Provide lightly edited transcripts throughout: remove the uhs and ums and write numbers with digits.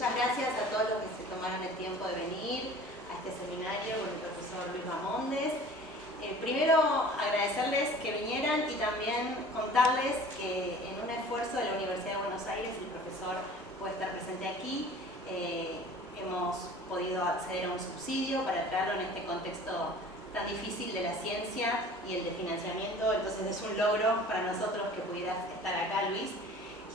muchas gracias a todos los que se tomaron el tiempo de venir a este seminario con el profesor Luis Mamondes. Primero, agradecerles que vinieran y también contarles que en un esfuerzo de la Universidad de Buenos Aires, el profesor puede estar presente aquí, hemos podido acceder a un subsidio para traerlo en este contexto tan difícil de la ciencia y el de financiamiento. Entonces es un logro para nosotros que pudieras estar acá, Luis,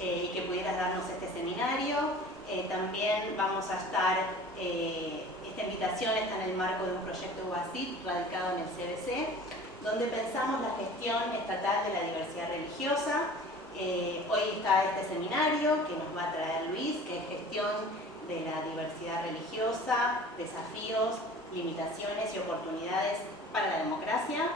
y que pudieras darnos este seminario. También vamos a estar, esta invitación está en el marco de un proyecto UASIT radicado en el CBC, donde pensamos la gestión estatal de la diversidad religiosa. Hoy está este seminario que nos va a traer Luis, que es gestión de la diversidad religiosa, desafíos, limitaciones y oportunidades para la democracia.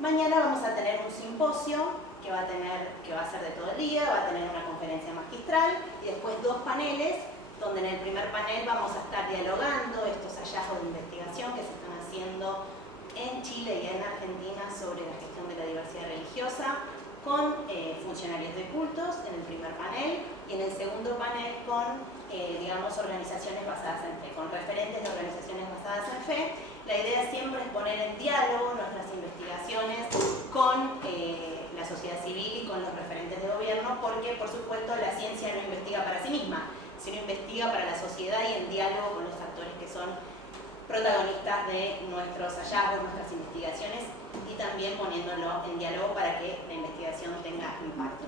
Mañana vamos a tener un simposio que va a ser de todo el día, va a tener una conferencia magistral y después dos paneles, donde en el primer panel vamos a estar dialogando estos hallazgos de investigación que se están haciendo en Chile y en Argentina sobre la gestión de la diversidad religiosa, con funcionarios de cultos en el primer panel, y en el segundo panel con organizaciones basadas en fe, con referentes de organizaciones basadas en fe. La idea siempre es poner en diálogo nuestras investigaciones con la sociedad civil y con los referentes de gobierno, porque por supuesto la ciencia no investiga para sí misma, sino investiga para la sociedad y en diálogo con los actores que son protagonistas de nuestros hallazgos, nuestras investigaciones, y también poniéndolo en diálogo para que la investigación tenga impacto.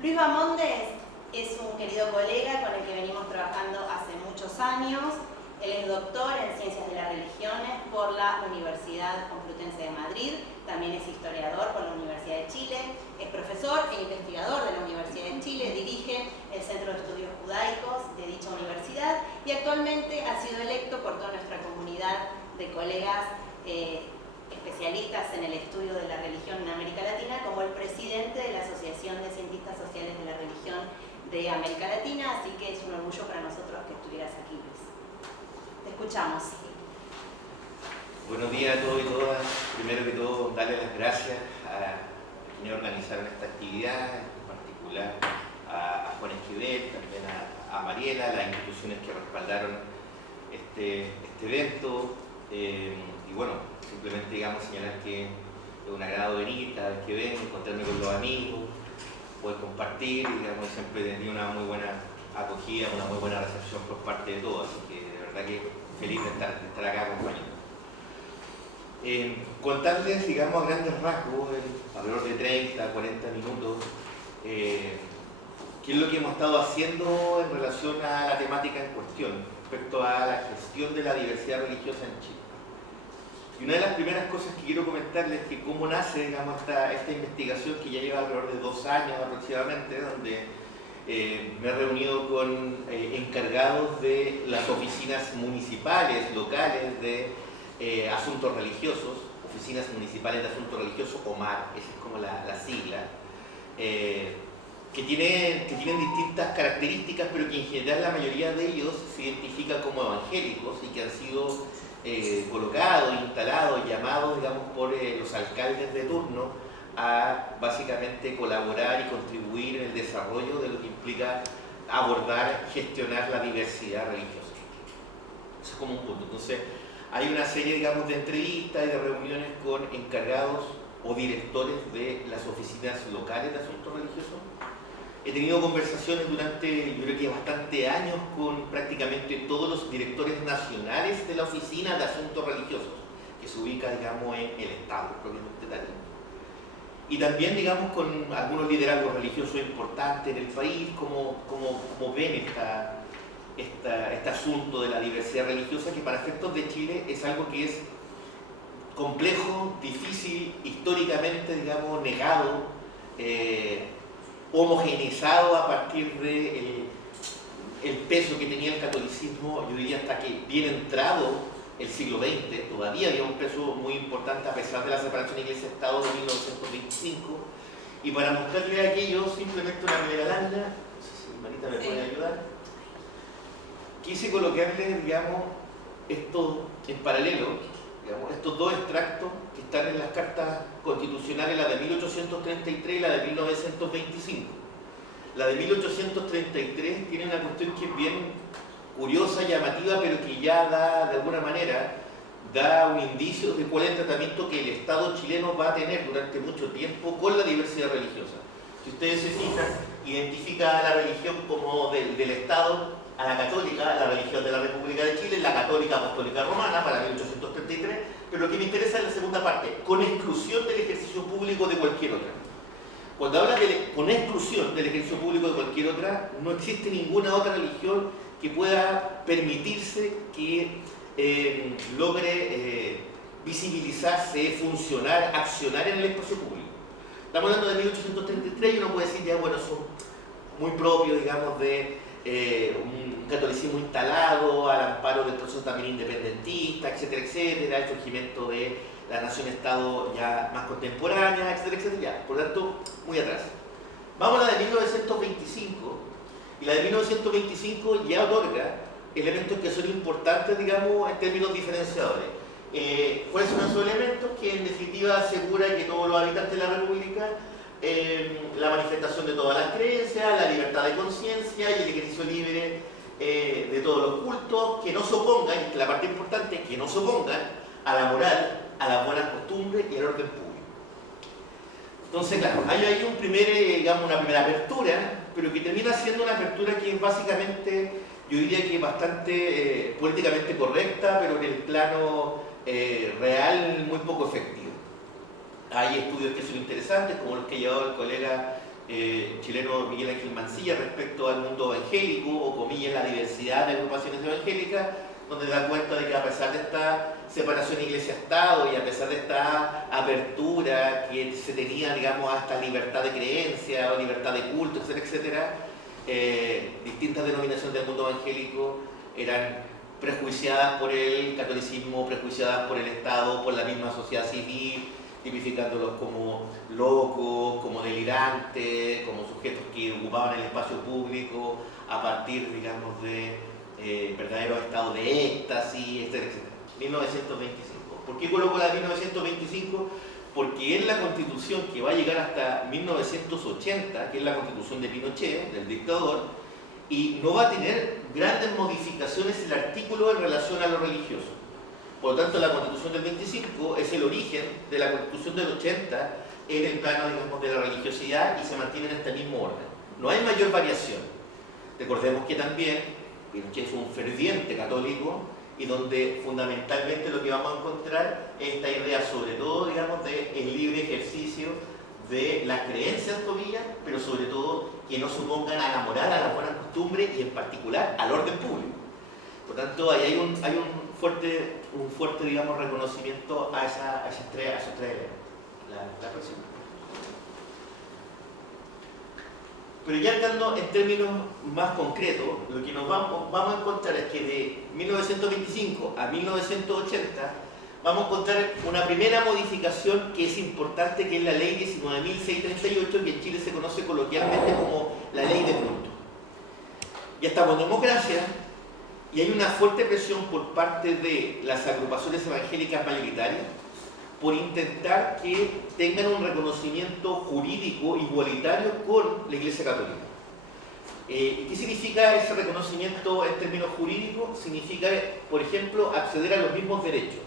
Luis Mamondes es un querido colega con el que venimos trabajando hace muchos años. Él es doctor en Ciencias de las Religiones por la Universidad Complutense de Madrid, también es historiador por la Universidad de Chile, es profesor e investigador de la Universidad de Chile, dirige el Centro de Estudios Judaicos de dicha universidad y actualmente ha sido electo por toda nuestra comunidad de colegas especialistas en el estudio de la religión en América Latina como el presidente de la Asociación de Cientistas Sociales de la Religión de América Latina, así que es un orgullo para nosotros que estuvieras aquí, Luis. Te escuchamos. Buenos días a todos y todas. Primero que todo, darle las gracias a quienes organizaron esta actividad, en particular a Juan Esquivel, también a Mariela, las instituciones que respaldaron este evento. Y bueno, simplemente señalar que es un agrado venir cada vez que vengo, encontrarme con los amigos, poder compartir, siempre he tenido una muy buena acogida, una muy buena recepción por parte de todos, así que de verdad que feliz de estar acá acompañando. Contarles, a grandes rasgos, alrededor de 30, 40 minutos, qué es lo que hemos estado haciendo en relación a la temática en cuestión, respecto a la gestión de la diversidad religiosa en Chile. Y una de las primeras cosas que quiero comentarles es que cómo nace esta investigación que ya lleva alrededor de 2 años aproximadamente, donde me he reunido con encargados de las oficinas municipales, locales de asuntos religiosos, oficinas municipales de asuntos religiosos, OMAR, esa es como la sigla, que tienen distintas características, pero que en general la mayoría de ellos se identifican como evangélicos y que han sido colocados, instalados, llamados, por los alcaldes de turno a básicamente colaborar y contribuir en el desarrollo de lo que implica abordar, gestionar la diversidad religiosa. Eso es como un punto. Entonces, hay una serie, de entrevistas y de reuniones con encargados o directores de las oficinas locales de asuntos religiosos. He tenido conversaciones durante, yo creo que bastante años, con prácticamente todos los directores nacionales de la Oficina de Asuntos Religiosos, que se ubica, en el Estado, propiamente tal. Y también, con algunos liderazgos religiosos importantes en el país, como ven este asunto de la diversidad religiosa, que para efectos de Chile es algo que es complejo, difícil, históricamente, negado, homogeneizado a partir de el peso que tenía el catolicismo, yo diría hasta que bien entrado el siglo XX, todavía había un peso muy importante a pesar de la separación Iglesia-Estado de 1925. Y para mostrarle aquello, simplemente una primera lana, no sé si Marita me puede ayudar, quise colocarle, esto en paralelo, estos dos extractos que están en las cartas constitucionales, la de 1833 y la de 1925. La de 1833 tiene una cuestión que es bien curiosa, llamativa, pero que ya da, de alguna manera, da un indicio de cuál es el tratamiento que el Estado chileno va a tener durante mucho tiempo con la diversidad religiosa. Si ustedes se fijan, identifica a la religión como del Estado, a la católica, la religión de la República de Chile, la católica apostólica romana para 1833, pero lo que me interesa es la segunda parte, con exclusión del ejercicio público de cualquier otra. Cuando habla con exclusión del ejercicio público de cualquier otra, no existe ninguna otra religión que pueda permitirse que logre visibilizarse, funcionar, accionar en el espacio público. Estamos hablando de 1833 y uno puede decir, ya bueno, son muy propios, digamos, de un catolicismo instalado al amparo del proceso también independentista, etcétera, etcétera, el surgimiento de la nación-estado ya más contemporánea, etcétera, etcétera, ya, por lo tanto, muy atrás. Vamos a la de 1925, y la de 1925 ya otorga elementos que son importantes, digamos, en términos diferenciadores. ¿Cuáles son esos elementos? Que en definitiva asegura que todos los habitantes de la República, la manifestación de todas las creencias, la libertad de conciencia y el ejercicio libre de todos los cultos, que no se opongan, y la parte importante, que no se opongan a la moral, a las buenas costumbres y al orden público. Entonces, claro, hay ahí digamos, una primera apertura, pero que termina siendo una apertura que es básicamente, yo diría que bastante políticamente correcta, pero en el plano real muy poco efectivo. Hay estudios que son interesantes, como los que ha llevado el colega chileno Miguel Ángel Mancilla respecto al mundo evangélico, o comillas, la diversidad de agrupaciones evangélicas, donde da cuenta de que a pesar de esta separación iglesia-estado y a pesar de esta apertura que se tenía, digamos, a esta libertad de creencia o libertad de culto, etcétera, etcétera, distintas denominaciones del mundo evangélico eran prejuiciadas por el catolicismo, prejuiciadas por el Estado, por la misma sociedad civil, tipificándolos como locos, como delirantes, como sujetos que ocupaban el espacio público a partir, digamos, de verdaderos estados de éxtasis, etcétera, etcétera. 1925. ¿Por qué coloco la de 1925? Porque es la constitución que va a llegar hasta 1980, que es la constitución de Pinochet, del dictador, y no va a tener grandes modificaciones el artículo en relación a lo religioso. Por lo tanto, la constitución del 25 es el origen de la constitución del 80 en el plano, digamos, de la religiosidad, y se mantiene en este mismo orden. No hay mayor variación. Recordemos que también Pinochet es un ferviente católico, y donde fundamentalmente lo que vamos a encontrar es esta idea, sobre todo, digamos, de el libre ejercicio de las creencias, comillas, pero sobre todo que no supongan a la moral, a las buenas costumbres y en particular al orden público. Por tanto, ahí hay un fuerte, digamos, reconocimiento a esas tres elementos. La próxima. Pero ya entrando en términos más concretos, lo que nos vamos a encontrar es que de 1925 a 1980 vamos a encontrar una primera modificación que es importante, que es la ley 19.638, que en Chile se conoce coloquialmente como la ley de culto. Ya estamos en democracia y hay una fuerte presión por parte de las agrupaciones evangélicas mayoritarias por intentar que tengan un reconocimiento jurídico igualitario con la Iglesia Católica. ¿Qué significa ese reconocimiento en términos jurídicos? Significa, por ejemplo, acceder a los mismos derechos.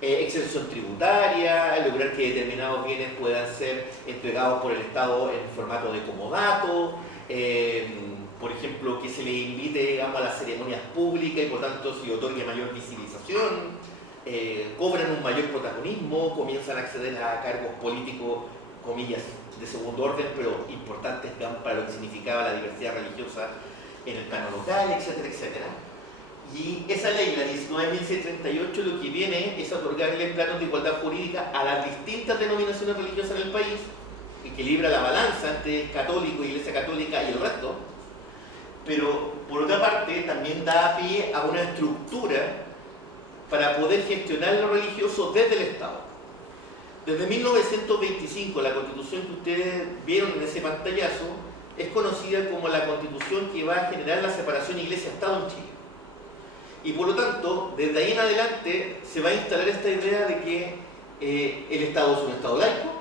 Exención tributaria, lograr que determinados bienes puedan ser entregados por el Estado en formato de comodato, por ejemplo, que se le invite, digamos, a las ceremonias públicas y por tanto se otorgue mayor visibilización. Cobran un mayor protagonismo, comienzan a acceder a cargos políticos, comillas, de segundo orden, pero importantes para lo que significaba la diversidad religiosa en el plano local, etcétera, etcétera. Y esa ley, la 19.638, lo que viene es otorgarle planos de igualdad jurídica a las distintas denominaciones religiosas en el país, equilibra la balanza entre católico, Iglesia Católica y el resto, pero por otra parte también da pie a una estructura para poder gestionar lo religioso desde el Estado. Desde 1925, la constitución que ustedes vieron en ese pantallazo es conocida como la constitución que va a generar la separación iglesia-Estado en Chile. Y por lo tanto, desde ahí en adelante se va a instalar esta idea de que el Estado es un Estado laico,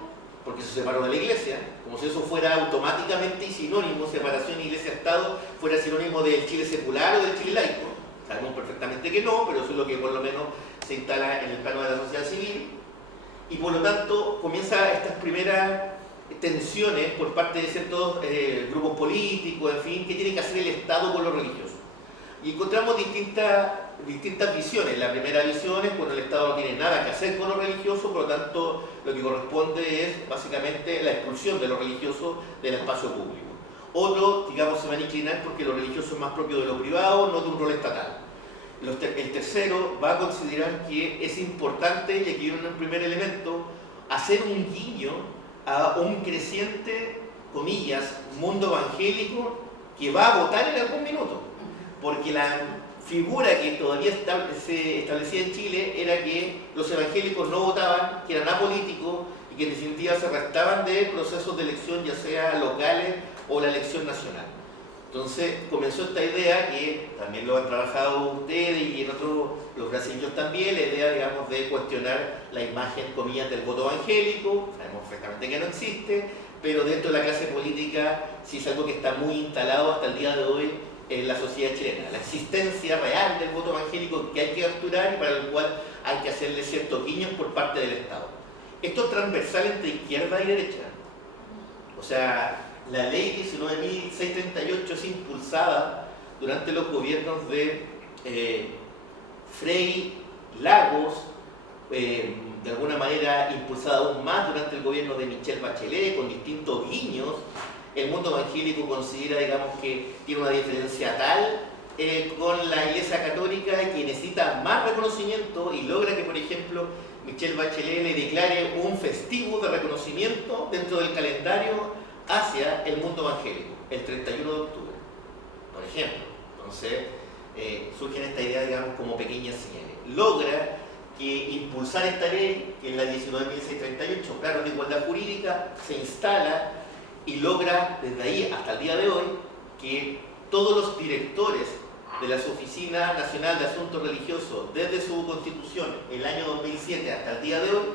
porque se separó de la Iglesia, como si eso fuera automáticamente y sinónimo, separación iglesia-Estado, fuera sinónimo del Chile secular o del Chile laico. Sabemos perfectamente que no, pero eso es lo que por lo menos se instala en el plano de la sociedad civil. Y por lo tanto comienza estas primeras tensiones por parte de ciertos grupos políticos, en fin, que tiene que hacer el Estado con lo religioso. Y encontramos distintas visiones. La primera visión es cuando el Estado no tiene nada que hacer con lo religioso, por lo tanto lo que corresponde es básicamente la expulsión de lo religioso del espacio público. Otro, digamos, se van a inclinar porque lo religioso es más propio de lo privado, no de un rol estatal. El tercero va a considerar que es importante, y aquí viene un primer elemento, hacer un guiño a un creciente, comillas, mundo evangélico que va a votar en algún minuto. Porque la figura que todavía se establecía en Chile era que los evangélicos no votaban, que eran apolíticos y que en definitiva se restaban de procesos de elección, ya sea locales o la elección nacional. Entonces comenzó esta idea, que también lo han trabajado ustedes y en otros, los brasileños también, la idea, digamos, de cuestionar la imagen, comillas, del voto evangélico. Sabemos perfectamente que no existe, pero dentro de la clase política sí es algo que está muy instalado hasta el día de hoy en la sociedad chilena. La existencia real del voto evangélico que hay que capturar y para el cual hay que hacerle ciertos guiños por parte del Estado. Esto es transversal entre izquierda y derecha. O sea, la ley 19.638 es impulsada durante los gobiernos de Frei, Lagos, de alguna manera impulsada aún más durante el gobierno de Michelle Bachelet, con distintos guiños. El mundo evangélico considera, digamos, que tiene una diferencia tal con la Iglesia Católica que necesita más reconocimiento y logra que, por ejemplo, Michelle Bachelet le declare un festivo de reconocimiento dentro del calendario hacia el mundo evangélico, el 31 de octubre, por ejemplo. Entonces, surgen esta idea, digamos, como pequeñas señales. Logra que impulsar esta ley, que es la 19.638, claro, de igualdad jurídica, se instala y logra desde ahí hasta el día de hoy que todos los directores de la Oficina Nacional de Asuntos Religiosos, desde su constitución, el año 2007 hasta el día de hoy,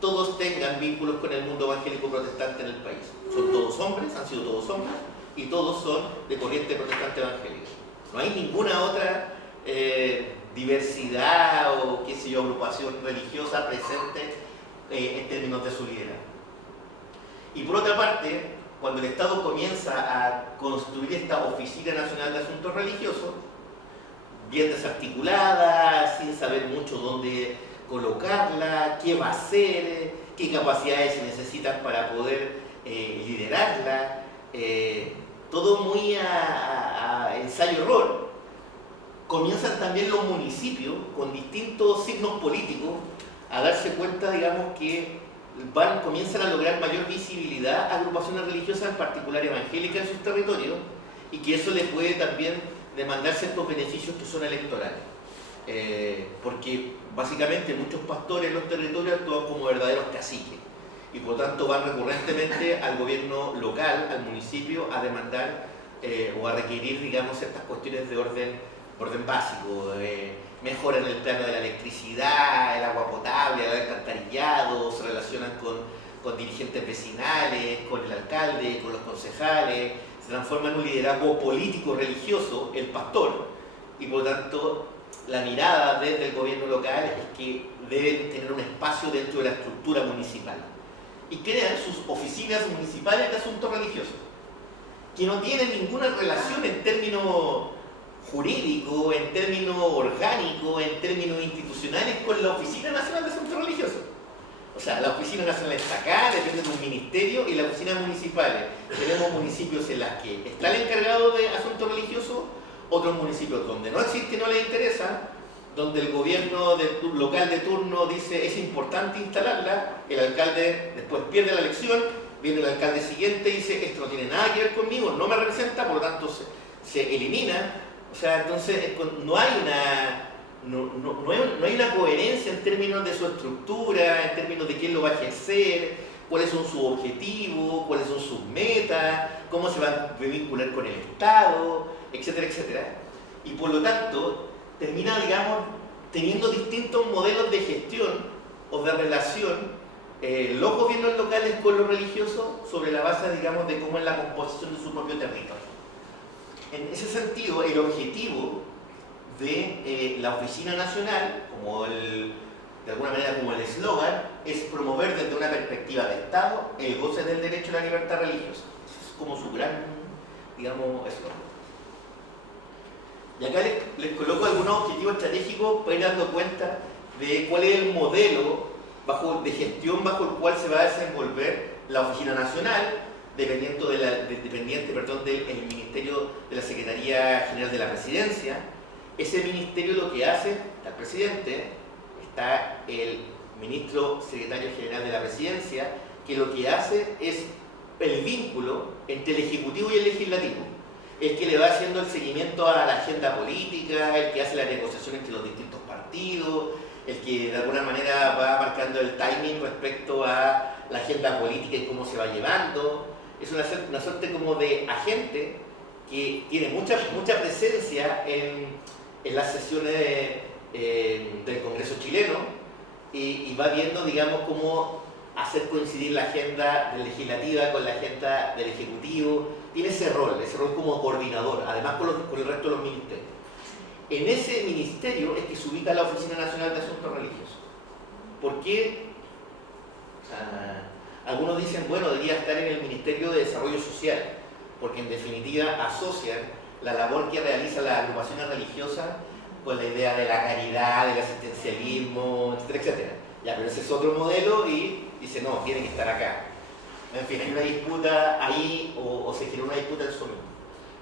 todos tengan vínculos con el mundo evangélico protestante en el país. Son todos hombres, han sido todos hombres, y todos son de corriente protestante evangélica. No hay ninguna otra diversidad o, qué sé yo, agrupación religiosa presente en términos de su liderazgo. Y por otra parte, cuando el Estado comienza a construir esta Oficina Nacional de Asuntos Religiosos, bien desarticulada, sin saber mucho dónde colocarla, qué va a hacer, qué capacidades se necesitan para poder liderarla, todo muy a ensayo-error. Comienzan también los municipios, con distintos signos políticos, a darse cuenta, digamos, que comienzan a lograr mayor visibilidad a agrupaciones religiosas, en particular evangélicas, en sus territorios, y que eso le puede también demandar ciertos beneficios que son electorales. Porque básicamente muchos pastores en los territorios actúan como verdaderos caciques y por tanto van recurrentemente al gobierno local, al municipio, a demandar o a requerir, digamos, ciertas cuestiones de orden básico, mejora en el plano de la electricidad, el agua potable, el alcantarillado, se relacionan con dirigentes vecinales, con el alcalde, con los concejales, se transforma en un liderazgo político religioso el pastor, y por tanto la mirada desde el gobierno local es que deben tener un espacio dentro de la estructura municipal y crean sus oficinas municipales de asuntos religiosos que no tienen ninguna relación en términos jurídicos, en términos orgánicos, en términos institucionales con la Oficina Nacional de Asuntos Religiosos. O sea, la Oficina Nacional está acá, depende de un ministerio, y las oficinas municipales. Tenemos municipios en las que está el encargado de asuntos religiosos, otros municipios donde no existe y no les interesa, donde el gobierno local de turno dice es importante instalarla, el alcalde después pierde la elección, viene el alcalde siguiente y dice esto no tiene nada que ver conmigo, no me representa, por lo tanto se elimina. O sea, entonces no hay una coherencia en términos de su estructura, en términos de quién lo va a ejercer, cuáles son sus objetivos, cuáles son sus metas, cómo se va a vincular con el Estado, etcétera, etcétera. Y por lo tanto, termina, digamos, teniendo distintos modelos de gestión o de relación los gobiernos locales con los religiosos sobre la base, digamos, de cómo es la composición de su propio territorio. En ese sentido, el objetivo de la Oficina Nacional, de alguna manera como el eslogan, es promover desde una perspectiva de Estado el goce del derecho a la libertad religiosa. Ese es como su gran, digamos, eslogan. Y acá les coloco algunos objetivos estratégicos para ir dando cuenta de cuál es el modelo de gestión bajo el cual se va a desenvolver la Oficina Nacional, dependiente del Ministerio de la Secretaría General de la Presidencia. Ese ministerio lo que hace, está el presidente, está el ministro secretario general de la Presidencia, que lo que hace es el vínculo entre el Ejecutivo y el Legislativo. El que le va haciendo el seguimiento a la agenda política, el que hace la negociación entre los distintos partidos, el que de alguna manera va marcando el timing respecto a la agenda política y cómo se va llevando. Es una suerte como de agente que tiene mucha presencia en las sesiones del Congreso chileno y va viendo, digamos, cómo hacer coincidir la agenda legislativa con la agenda del Ejecutivo. Tiene ese rol como coordinador, además con el resto de los ministerios. En ese ministerio es que se ubica la Oficina Nacional de Asuntos Religiosos. ¿Por qué? Algunos dicen, bueno, debería estar en el Ministerio de Desarrollo Social, porque en definitiva asocian la labor que realizan las agrupaciones religiosas con la idea de la caridad, del asistencialismo, etcétera, etcétera. Ya, pero ese es otro modelo y dice, no, tiene que estar acá. En fin, hay una disputa ahí o se genera una disputa en su mismo.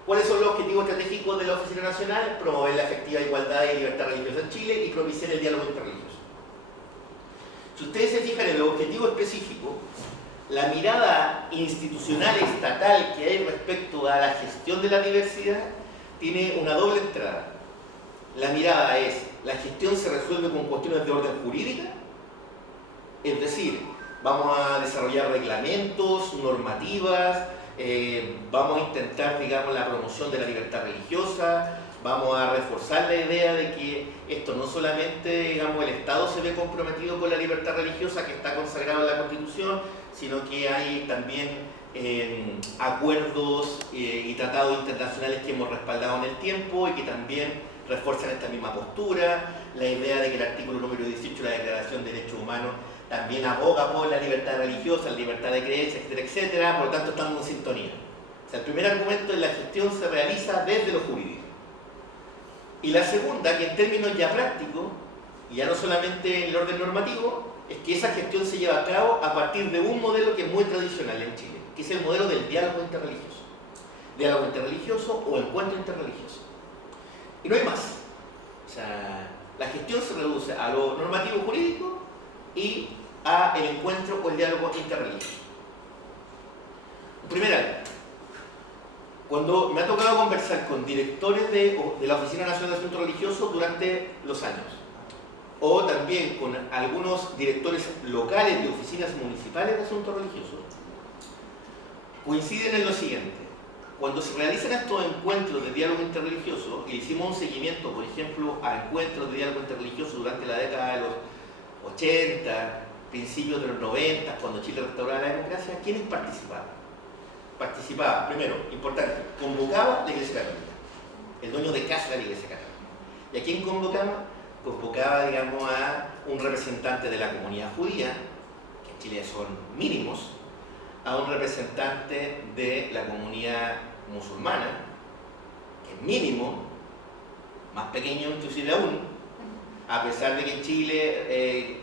¿Cuáles son los objetivos estratégicos de la Oficina Nacional? Promover la efectiva igualdad y libertad religiosa en Chile y propiciar el diálogo interreligioso. Si ustedes se fijan en los objetivos específicos, la mirada institucional estatal que hay respecto a la gestión de la diversidad tiene una doble entrada. La mirada es, la gestión se resuelve con cuestiones de orden jurídica, es decir, vamos a desarrollar reglamentos, normativas, vamos a intentar, digamos, la promoción de la libertad religiosa, vamos a reforzar la idea de que esto no solamente, digamos, el Estado se ve comprometido con la libertad religiosa que está consagrado en la Constitución, sino que hay también acuerdos y tratados internacionales que hemos respaldado en el tiempo y que también refuerzan esta misma postura. La idea de que el artículo número 18 de la Declaración de Derechos Humanos también aboga por la libertad religiosa, la libertad de creencia, etcétera, etcétera. Por lo tanto, estamos en sintonía. O sea, el primer argumento es la gestión se realiza desde lo jurídico. Y la segunda, que en términos ya prácticos, y ya no solamente en el orden normativo, es que esa gestión se lleva a cabo a partir de un modelo que es muy tradicional en Chile, que es el modelo del diálogo interreligioso. Diálogo interreligioso o encuentro interreligioso. Y no hay más. O sea, la gestión se reduce a lo normativo jurídico y a el encuentro o el diálogo interreligioso. Primer algo. Cuando me ha tocado conversar con directores de la Oficina Nacional de Asuntos Religiosos durante los años, o también con algunos directores locales de oficinas municipales de asuntos religiosos, coinciden en lo siguiente. Cuando se realizan estos encuentros de diálogo interreligioso, y hicimos un seguimiento, por ejemplo, a encuentros de diálogo interreligioso durante la década de los 80, principios de los 90, cuando Chile restauraba la democracia, ¿quiénes participaban? Participaba, primero, importante, convocaba la Iglesia Católica, el dueño de casa de la Iglesia Católica. ¿Y a quién convocaba? Convocaba, digamos, a un representante de la comunidad judía, que en Chile son mínimos, a un representante de la comunidad musulmana, que es mínimo, más pequeño inclusive aún, a pesar de que en Chile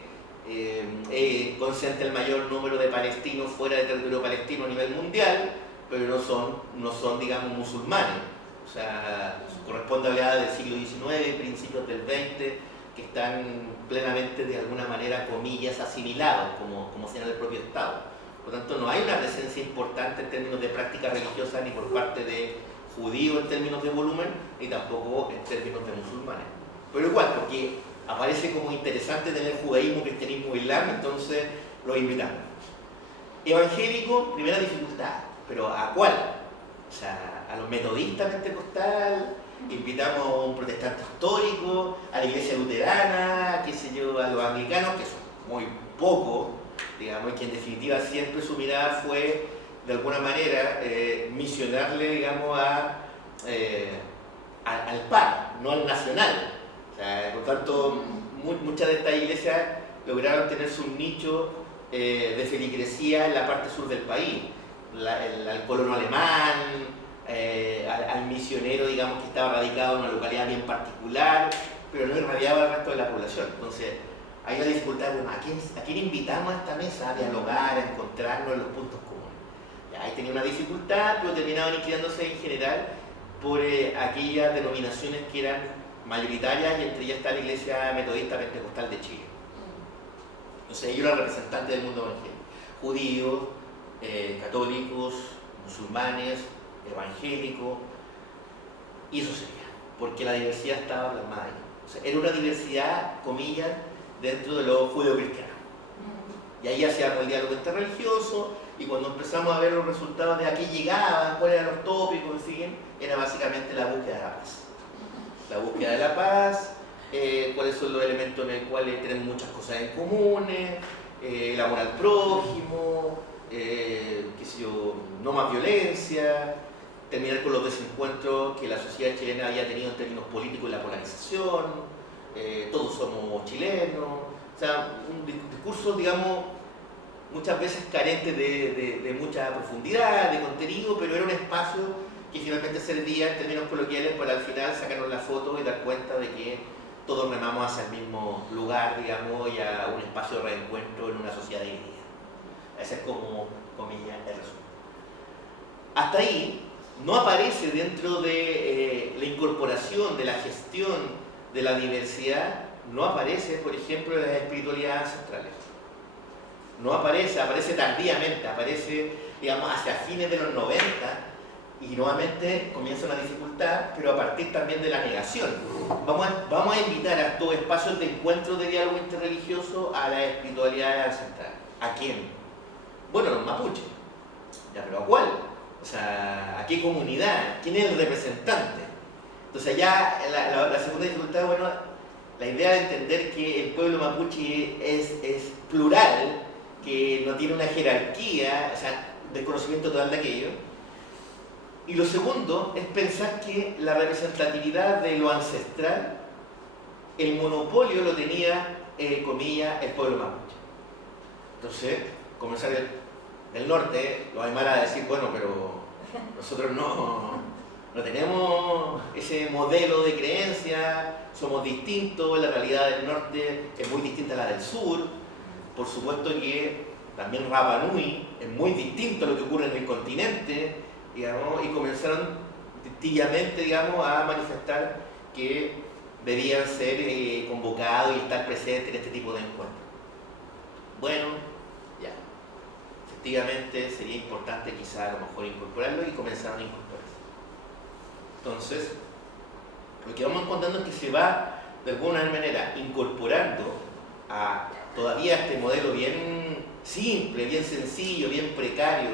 concentra el mayor número de palestinos fuera del territorio palestino a nivel mundial, pero no son digamos, musulmanes. O sea, corresponde a oleadas del siglo XIX, principios del XX, que están plenamente, de alguna manera, comillas, asimilados, como señala el propio Estado. Por lo tanto, no hay una presencia importante en términos de práctica religiosa ni por parte de judíos en términos de volumen, ni tampoco en términos de musulmanes. Pero igual, porque aparece como interesante tener judaísmo, cristianismo, islam, entonces los invitamos. Evangélico, primera dificultad, pero ¿a cuál? O sea, a los metodistas pentecostal, invitamos a un protestante histórico, a la iglesia luterana, qué sé yo, a los anglicanos, que son muy pocos, digamos, y que en definitiva siempre su mirada fue, de alguna manera, misionarle, digamos, al par, no al nacional. O sea, por tanto, muchas de estas iglesias lograron tener su nicho de feligresía en la parte sur del país. Al colono alemán, al misionero, digamos, que estaba radicado en una localidad bien particular, pero no irradiaba al resto de la población. Entonces, hay la dificultad, bueno, ¿a quién invitamos a esta mesa a dialogar, a encontrarnos en los puntos comunes? Ya, ahí tenía una dificultad, pero terminaban inclinándose en general por aquellas denominaciones que eran mayoritarias, y entre ellas está la Iglesia Metodista Pentecostal de Chile. Entonces ellos eran representantes del mundo evangélico, judíos, católicos, musulmanes, evangélicos, y eso sería, porque la diversidad estaba plasmada ahí. O sea, era una diversidad, comillas, dentro de los judeocristianos. Y ahí hacíamos el diálogo interreligioso, y cuando empezamos a ver los resultados de a qué llegaban, cuáles eran los tópicos, en fin, era básicamente la búsqueda de la paz. La búsqueda de la paz, cuáles son los elementos en los cuales tenemos muchas cosas en común, el amor al prójimo, qué sé yo, no más violencia, terminar con los desencuentros que la sociedad chilena había tenido en términos políticos y la polarización, todos somos chilenos, o sea, un discurso, digamos, muchas veces carente de mucha profundidad, de contenido, pero era un espacio que finalmente servía en términos coloquiales para al final sacarnos la foto y dar cuenta de que todos remamos hacia el mismo lugar, digamos, y a un espacio de reencuentro en una sociedad dividida. Ese es como, comillas, el resumen. Hasta ahí no aparece dentro de la incorporación, de la gestión de la diversidad, no aparece, por ejemplo, las espiritualidades ancestrales. No aparece, aparece tardíamente, aparece, digamos, hacia fines de los 90, y nuevamente comienza una dificultad, pero a partir también de la negación. Vamos a invitar a estos espacios de encuentro de diálogo interreligioso a la espiritualidad ancestral. ¿A quién? Bueno, los mapuches. ¿Ya, pero a cuál? O sea, ¿a qué comunidad? ¿Quién es el representante? Entonces ya la segunda dificultad, bueno, la idea de entender que el pueblo mapuche es plural, que no tiene una jerarquía, o sea, desconocimiento total de aquello. Y lo segundo es pensar que la representatividad de lo ancestral, el monopolio lo tenía, comillas, el pueblo mapuche. Entonces, comenzar del norte, los aymaras a decir, bueno, pero nosotros no tenemos ese modelo de creencia, somos distintos, la realidad del norte es muy distinta a la del sur. Por supuesto que también Rapa Nui es muy distinto a lo que ocurre en el continente, digamos, y comenzaron tibiamente, digamos, a manifestar que debían ser convocados y estar presentes en este tipo de encuentros. Bueno, ya, efectivamente sería importante quizá a lo mejor incorporarlo, y comenzaron a incorporarse. Entonces, lo que vamos encontrando es que se va de alguna manera incorporando a todavía este modelo bien simple, bien sencillo, bien precario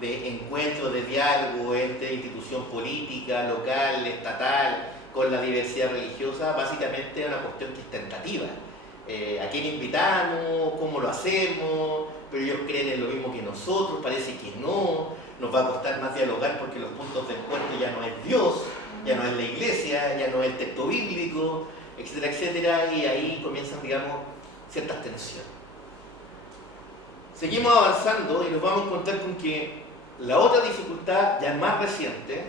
de encuentro, de diálogo entre institución política, local, estatal, con la diversidad religiosa. Básicamente es una cuestión que es tentativa. ¿A quién invitamos? ¿Cómo lo hacemos? Pero ellos creen en lo mismo que nosotros, parece que no. Nos va a costar más dialogar porque los puntos de encuentro ya no es Dios, ya no es la iglesia, ya no es el texto bíblico, etcétera, etcétera, y ahí comienzan, digamos, ciertas tensiones. Seguimos avanzando y nos vamos a encontrar con que la otra dificultad ya es más reciente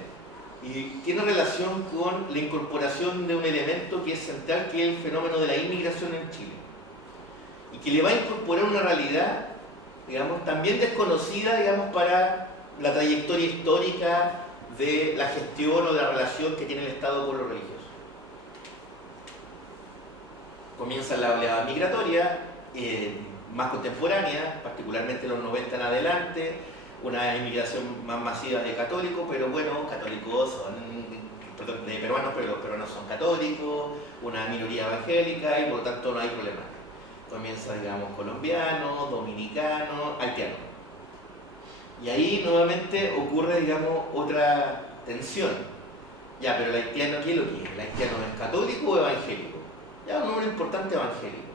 y tiene relación con la incorporación de un elemento que es central, que es el fenómeno de la inmigración en Chile, y que le va a incorporar una realidad, digamos, también desconocida, digamos, para la trayectoria histórica de la gestión o de la relación que tiene el Estado con lo religioso. Comienza la oleada migratoria más contemporánea, particularmente en los 90 en adelante, una inmigración más masiva de católicos, pero bueno, católicos son, perdón, de peruanos, pero los peruanos son católicos, una minoría evangélica, y por lo tanto no hay problema. Comienza, digamos, colombianos, dominicanos, haitianos. Y ahí nuevamente ocurre, digamos, otra tensión. Ya, pero el haitiano, ¿qué es lo que es? ¿El haitiano es católico o evangélico? Ya, un número importante evangélico.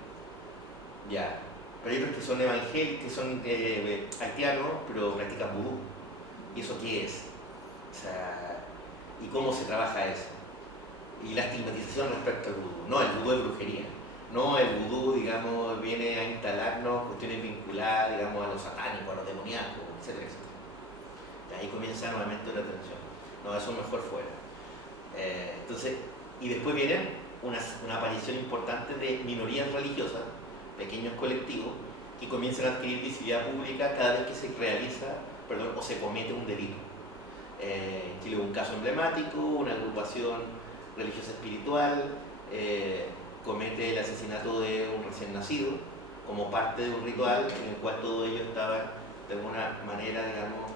Ya, pero hay otros que son evangélicos, que son haitianos, pero practican vudú. ¿Y eso qué es? O sea, ¿y cómo se trabaja eso? y la estigmatización respecto al vudú. No, el vudú es brujería. No, el vudú, digamos, viene a instalarnos cuestiones vinculadas, digamos, a lo satánico, a lo demoníaco, etcétera, etcétera. Y ahí comienza nuevamente una tensión. No, eso mejor fuera. Entonces, y después viene una aparición importante de minorías religiosas, pequeños colectivos, que comienzan a adquirir visibilidad pública cada vez que se realiza, o se comete un delito. En Chile hubo un caso emblemático, una agrupación religiosa espiritual comete el asesinato de un recién nacido como parte de un ritual en el cual todo ello estaba de alguna manera, digamos,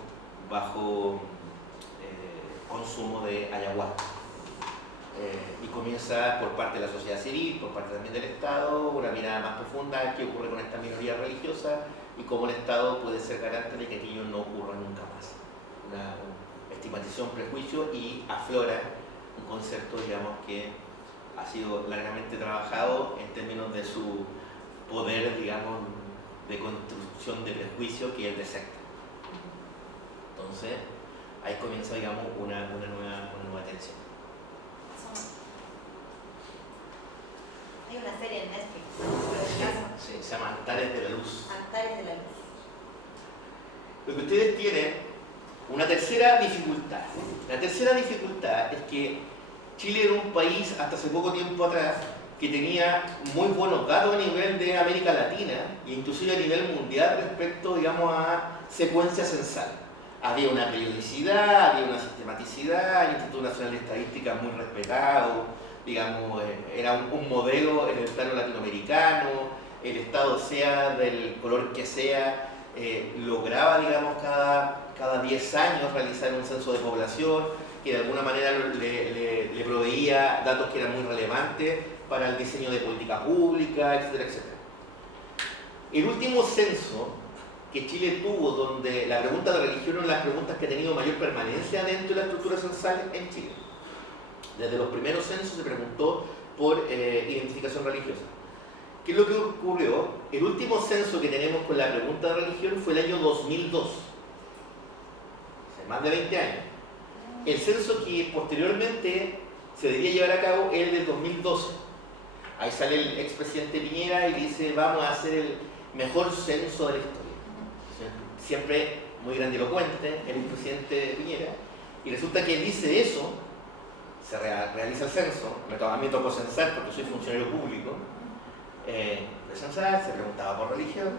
bajo consumo de ayahuasca. Y comienza por parte de la sociedad civil, por parte también del Estado, una mirada más profunda de qué ocurre con esta minoría religiosa y cómo el Estado puede ser garante de que aquello no ocurra nunca más. Una estigmatización, prejuicio, y aflora un concepto, digamos, que ha sido largamente trabajado en términos de su poder, digamos, de construcción de prejuicio, que es el de secta. Entonces, ahí comienza, digamos, una nueva tensión. Hay una serie en Netflix, ¿no? Sí, se llama Altares de la Luz. Altares de la Luz. Lo que ustedes tienen, una tercera dificultad. La tercera dificultad es que Chile era un país hasta hace poco tiempo atrás que tenía muy buenos datos a nivel de América Latina e inclusive a nivel mundial respecto, digamos, a secuencia censal. Había una periodicidad, había una sistematicidad, el Instituto Nacional de Estadística muy respetado, digamos, era un modelo en el plano latinoamericano, el Estado, sea del color que sea, lograba, digamos, cada 10 años realizar un censo de población que de alguna manera le proveía datos que eran muy relevantes para el diseño de política pública, etcétera, etcétera. El último censo que Chile tuvo, donde la pregunta de religión es una de las preguntas que ha tenido mayor permanencia dentro de la estructura censal en Chile. Desde los primeros censos se preguntó por identificación religiosa. ¿Qué es lo que ocurrió? El último censo que tenemos con la pregunta de religión fue el año 2002, hace más de 20 años. El censo que posteriormente se debía llevar a cabo es el del 2012. Ahí sale el expresidente Piñera y dice: vamos a hacer el mejor censo de la historia. Siempre muy grandilocuente el expresidente Piñera, y resulta que dice eso, se realiza el censo, a mí me tocó censar porque soy funcionario público, de censar, se preguntaba por religión,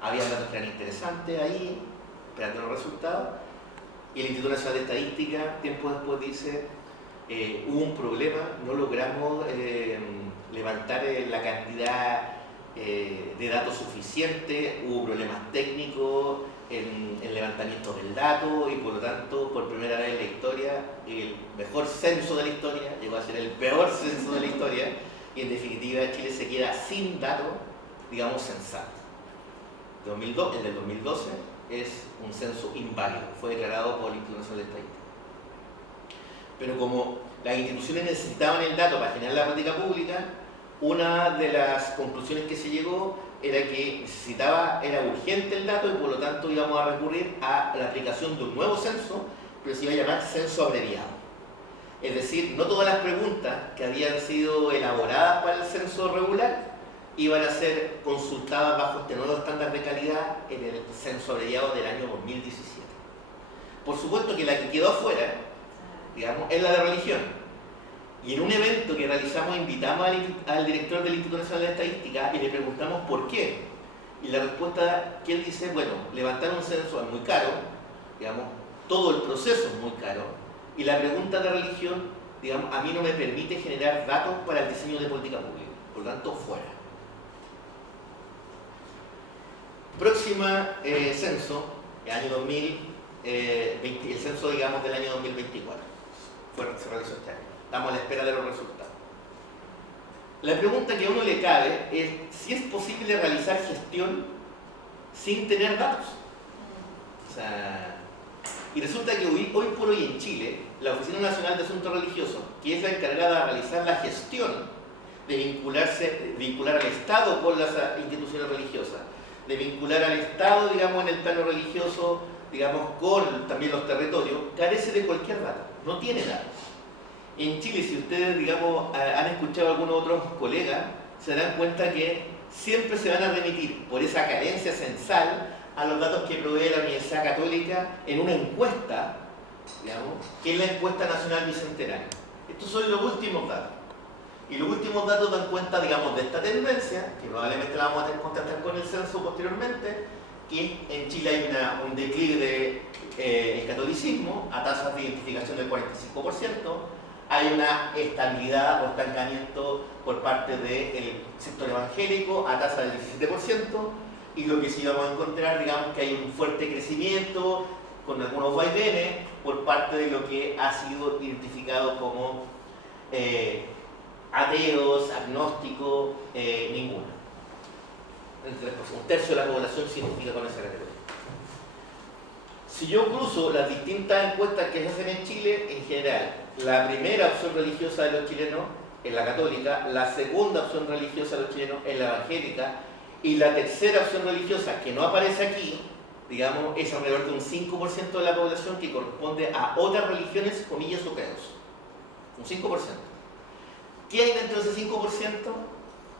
había datos que eran interesantes ahí, esperando los resultados, y el Instituto Nacional de Estadística tiempo después dice: hubo un problema, no logramos levantar la cantidad de datos suficiente, hubo problemas técnicos en el levantamiento del dato, y por lo tanto, por primera vez en la historia, el mejor censo de la historia llegó a ser el peor censo de la historia, y en definitiva Chile se queda sin datos, digamos, censados. El del 2012 es un censo inválido, fue declarado por el Instituto Nacional de Estadística. Pero como las instituciones necesitaban el dato para generar la política pública, una de las conclusiones que se llegó era que era urgente el dato, y por lo tanto íbamos a recurrir a la aplicación de un nuevo censo, pero se iba a llamar censo abreviado. Es decir, no todas las preguntas que habían sido elaboradas para el censo regular iban a ser consultadas bajo este nuevo estándar de calidad en el censo abreviado del año 2017. Por supuesto que la que quedó afuera, digamos, es la de religión. Y en un evento que realizamos invitamos al director del Instituto Nacional de Estadística y le preguntamos por qué. Y la respuesta que él dice: bueno, levantar un censo es muy caro, digamos, todo el proceso es muy caro, y la pregunta de religión, digamos, a mí no me permite generar datos para el diseño de política pública, por lo tanto, fuera. Próxima censo, el año 2020, el censo, digamos, del año 2024, se realizó este año. Estamos a la espera de los resultados. La pregunta que a uno le cabe es si es posible realizar gestión sin tener datos. O sea, y resulta que hoy por hoy en Chile, la Oficina Nacional de Asuntos Religiosos, que es la encargada de realizar la gestión de vincular al Estado con las instituciones religiosas, de vincular al Estado, digamos, en el plano religioso, digamos, con también los territorios, carece de cualquier dato, no tiene datos. En Chile, si ustedes, digamos, han escuchado a algunos otros colegas, se darán cuenta que siempre se van a remitir por esa carencia censal a los datos que provee la Universidad Católica en una encuesta, digamos, que es la encuesta nacional bicentenaria. Estos son los últimos datos. Y los últimos datos dan cuenta, digamos, de esta tendencia, que probablemente la vamos a contrastar con el censo posteriormente, que en Chile hay un declive del catolicismo a tasas de identificación del 45%, hay una estabilidad o estancamiento por parte del sector evangélico a tasa del 17%, y lo que sí vamos a encontrar, digamos, que hay un fuerte crecimiento con algunos vaivenes por parte de lo que ha sido identificado como ateos, agnósticos, ninguno. Un tercio de la población se identifica con esa categoría. Si yo cruzo las distintas encuestas que se hacen en Chile, en general, la primera opción religiosa de los chilenos es la católica, la segunda opción religiosa de los chilenos es la evangélica, y la tercera opción religiosa, que no aparece aquí, digamos, es alrededor de un 5% de la población que corresponde a otras religiones, comillas o credos. Un 5%. ¿Qué hay dentro de ese 5%?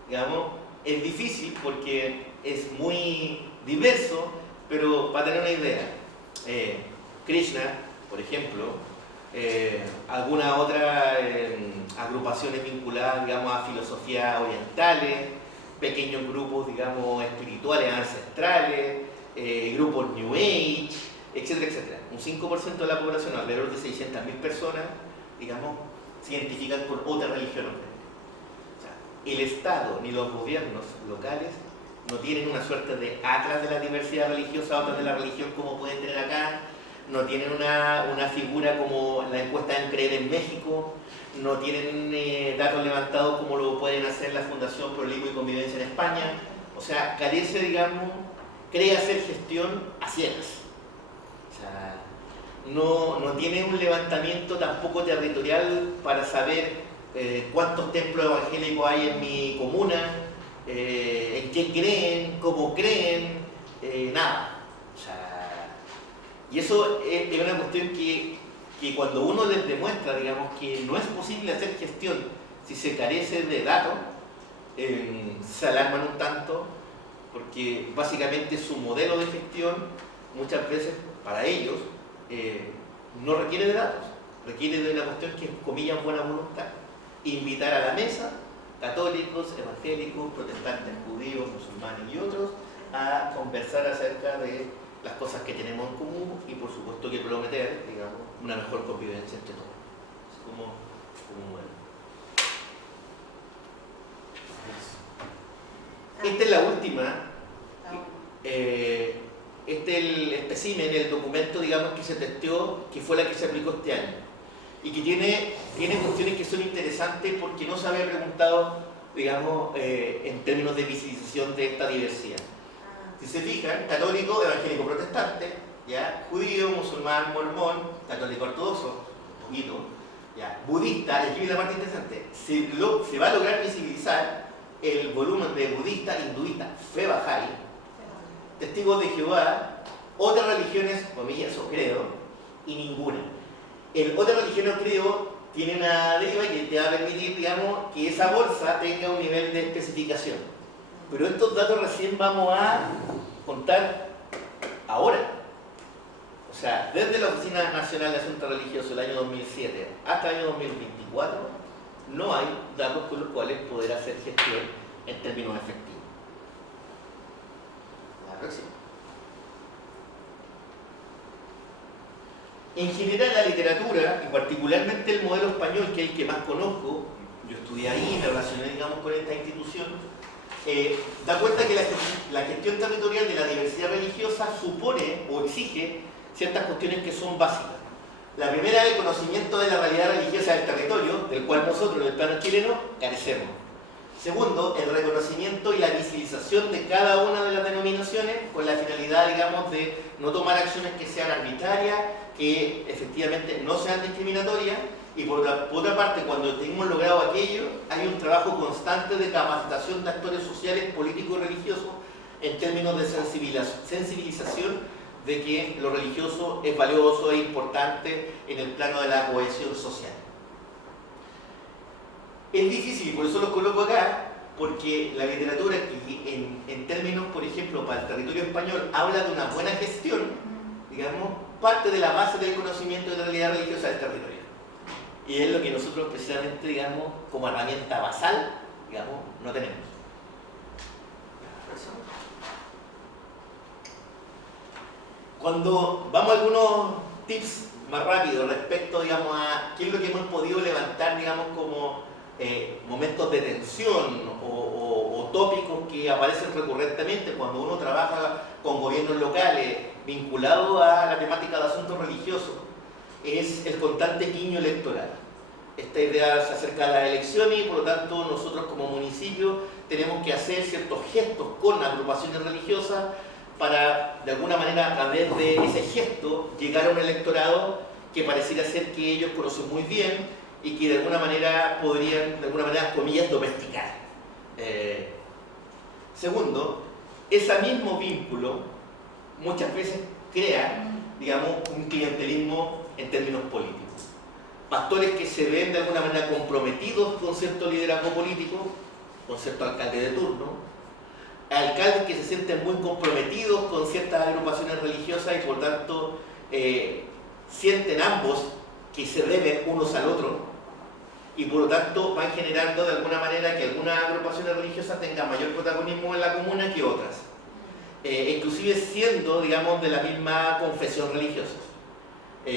Digamos, es difícil porque es muy diverso, pero para tener una idea, Krishna, por ejemplo, algunas otras agrupaciones vinculadas, digamos, a filosofías orientales, pequeños grupos, digamos, espirituales ancestrales, grupos New Age, etcétera, etcétera. Un 5% de la población, alrededor de 600.000 personas, digamos, se identifican con otra religión. O sea, el Estado ni los gobiernos locales no tienen una suerte de atlas de la diversidad religiosa, otras de la religión como pueden tener acá, no tienen una figura como la encuesta en Creer en México, no tienen datos levantados como lo pueden hacer la Fundación Proligo y Convivencia en España. O sea, carece, digamos, cree hacer gestión a ciegas. O sea, no tiene un levantamiento tampoco territorial para saber cuántos templos evangélicos hay en mi comuna, en qué creen, cómo creen, nada. O sea, y eso es una cuestión que cuando uno les demuestra, digamos, que no es posible hacer gestión si se carece de datos, se alarman un tanto, porque básicamente su modelo de gestión muchas veces para ellos no requiere de datos, requiere de una cuestión que es, comillas, buena voluntad. Invitar a la mesa católicos, evangélicos, protestantes, judíos, musulmanes y otros a conversar acerca de las cosas que tenemos en común y por supuesto que prometer, digamos, una mejor convivencia entre todos. Es como bueno. Esta es la última. Este es el espécimen, el documento, digamos, que se testeó, que fue la que se aplicó este año. Y que tiene cuestiones que son interesantes porque no se había preguntado, digamos, en términos de visibilización de esta diversidad. Si se fijan, católico, evangélico, protestante, ¿ya? Judío, musulmán, mormón, católico ortodoxo, un poquito, ¿ya? Budista, y aquí viene la parte interesante, se va a lograr visibilizar el volumen de budista, hinduista, fe bahá'í, testigos de Jehová, otras religiones, comillas o credo, y ninguna. El otra religión o credo tiene una deriva que te va a permitir, digamos, que esa bolsa tenga un nivel de especificación. Pero estos datos recién vamos a contar ahora. O sea, desde la Oficina Nacional de Asuntos Religiosos del año 2007 hasta el año 2024, no hay datos con los cuales poder hacer gestión en términos efectivos. La próxima. En general la literatura, y particularmente el modelo español, que es el que más conozco, yo estudié ahí, me relacioné, digamos, con esta institución, da cuenta que la gestión territorial de la diversidad religiosa supone o exige ciertas cuestiones que son básicas. La primera es el conocimiento de la realidad religiosa del territorio, del cual nosotros en el plano chileno carecemos. Segundo, el reconocimiento y la visibilización de cada una de las denominaciones con la finalidad, digamos, de no tomar acciones que sean arbitrarias, que efectivamente no sean discriminatorias. Y por otra parte, cuando tenemos logrado aquello, hay un trabajo constante de capacitación de actores sociales, políticos y religiosos en términos de sensibilización de que lo religioso es valioso e importante en el plano de la cohesión social. Es difícil, por eso los coloco acá, porque la literatura que en términos, por ejemplo, para el territorio español, habla de una buena gestión, digamos, parte de la base del conocimiento de la realidad religiosa del territorio. Y es lo que nosotros precisamente, digamos, como herramienta basal, digamos, no tenemos. Cuando vamos a algunos tips más rápidos respecto, digamos, a qué es lo que hemos podido levantar, digamos, como momentos de tensión o tópicos que aparecen recurrentemente cuando uno trabaja con gobiernos locales vinculados a la temática de asuntos religiosos, es el constante guiño electoral. Esta idea se acerca a las elecciones y por lo tanto nosotros como municipio tenemos que hacer ciertos gestos con agrupaciones religiosas para, de alguna manera, a través de ese gesto, llegar a un electorado que pareciera ser que ellos conocen muy bien y que de alguna manera podrían, de alguna manera, comillas, domesticar. Segundo, ese mismo vínculo muchas veces crea, digamos, un clientelismo en términos políticos. Pastores que se ven de alguna manera comprometidos con cierto liderazgo político, con cierto alcalde de turno, alcaldes que se sienten muy comprometidos con ciertas agrupaciones religiosas y por tanto sienten ambos que se deben unos al otro y por lo tanto van generando de alguna manera que algunas agrupaciones religiosas tengan mayor protagonismo en la comuna que otras, inclusive siendo, digamos, de la misma confesión religiosa,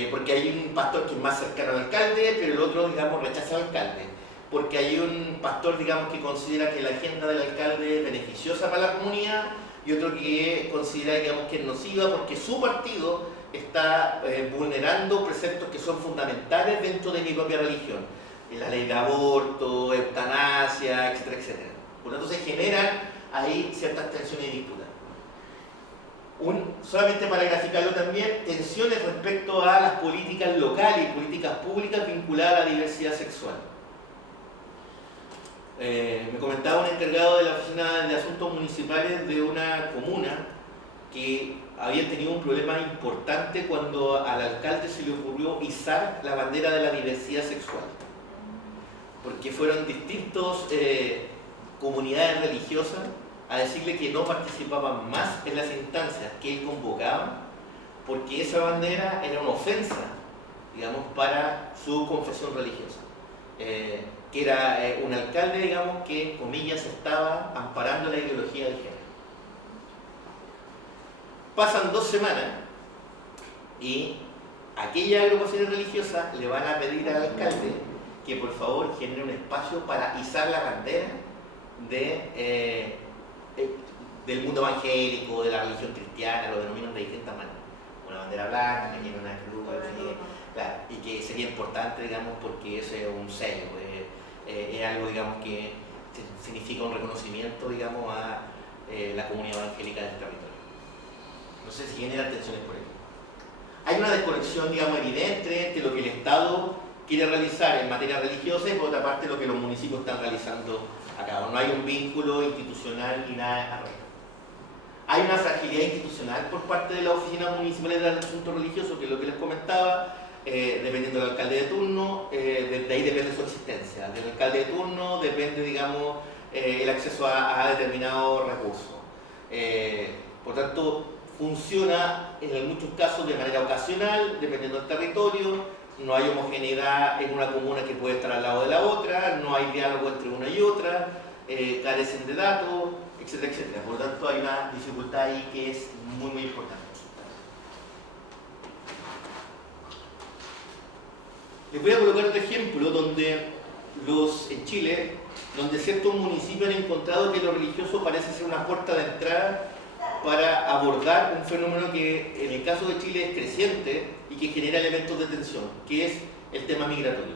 porque hay un pastor que es más cercano al alcalde, pero el otro, digamos, rechaza al alcalde, porque hay un pastor, digamos, que considera que la agenda del alcalde es beneficiosa para la comunidad y otro que considera, digamos, que es nociva porque su partido está vulnerando preceptos que son fundamentales dentro de mi propia religión, la ley de aborto, eutanasia, etcétera, etcétera. Por lo tanto, se generan ahí ciertas tensiones y disputas. Solamente para graficarlo también, tensiones respecto a las políticas locales y políticas públicas vinculadas a la diversidad sexual. Me comentaba un encargado de la Oficina de Asuntos Municipales de una comuna que había tenido un problema importante cuando al alcalde se le ocurrió izar la bandera de la diversidad sexual, porque fueron distintas comunidades religiosas a decirle que no participaban más en las instancias que él convocaba, porque esa bandera era una ofensa, digamos, para su confesión religiosa. Que era un alcalde, digamos, que, comillas, estaba amparando la ideología de género. Pasan 2 semanas y aquellas agrupaciones religiosas le van a pedir al alcalde que por favor genere un espacio para izar la bandera del mundo evangélico, de la religión cristiana, lo denominan de distintas maneras. Una bandera blanca, que tiene una cruz, claro, y que sería importante, digamos, porque ese es un sello, es algo, digamos, que significa un reconocimiento, digamos, a la comunidad evangélica del territorio. No sé si genera tensiones por ello. Hay una desconexión, digamos, evidente entre lo que el Estado quiere realizar en materia religiosa y por otra parte lo que los municipios están realizando acá. No hay un vínculo institucional ni nada al respecto. Hay una fragilidad institucional por parte de las oficinas municipales de asuntos religiosos, que es lo que les comentaba, dependiendo del alcalde de turno, de ahí depende su existencia. Del alcalde de turno depende, digamos, el acceso a determinados recursos. Por tanto, funciona en muchos casos de manera ocasional, dependiendo del territorio, no hay homogeneidad en una comuna que puede estar al lado de la otra, no hay diálogo entre una y otra, carecen de datos, etcétera, etcétera. Por lo tanto, hay una dificultad ahí que es muy, muy importante. Les voy a colocar otro ejemplo donde en Chile, donde ciertos municipios han encontrado que lo religioso parece ser una puerta de entrada para abordar un fenómeno que en el caso de Chile es creciente y que genera elementos de tensión, que es el tema migratorio.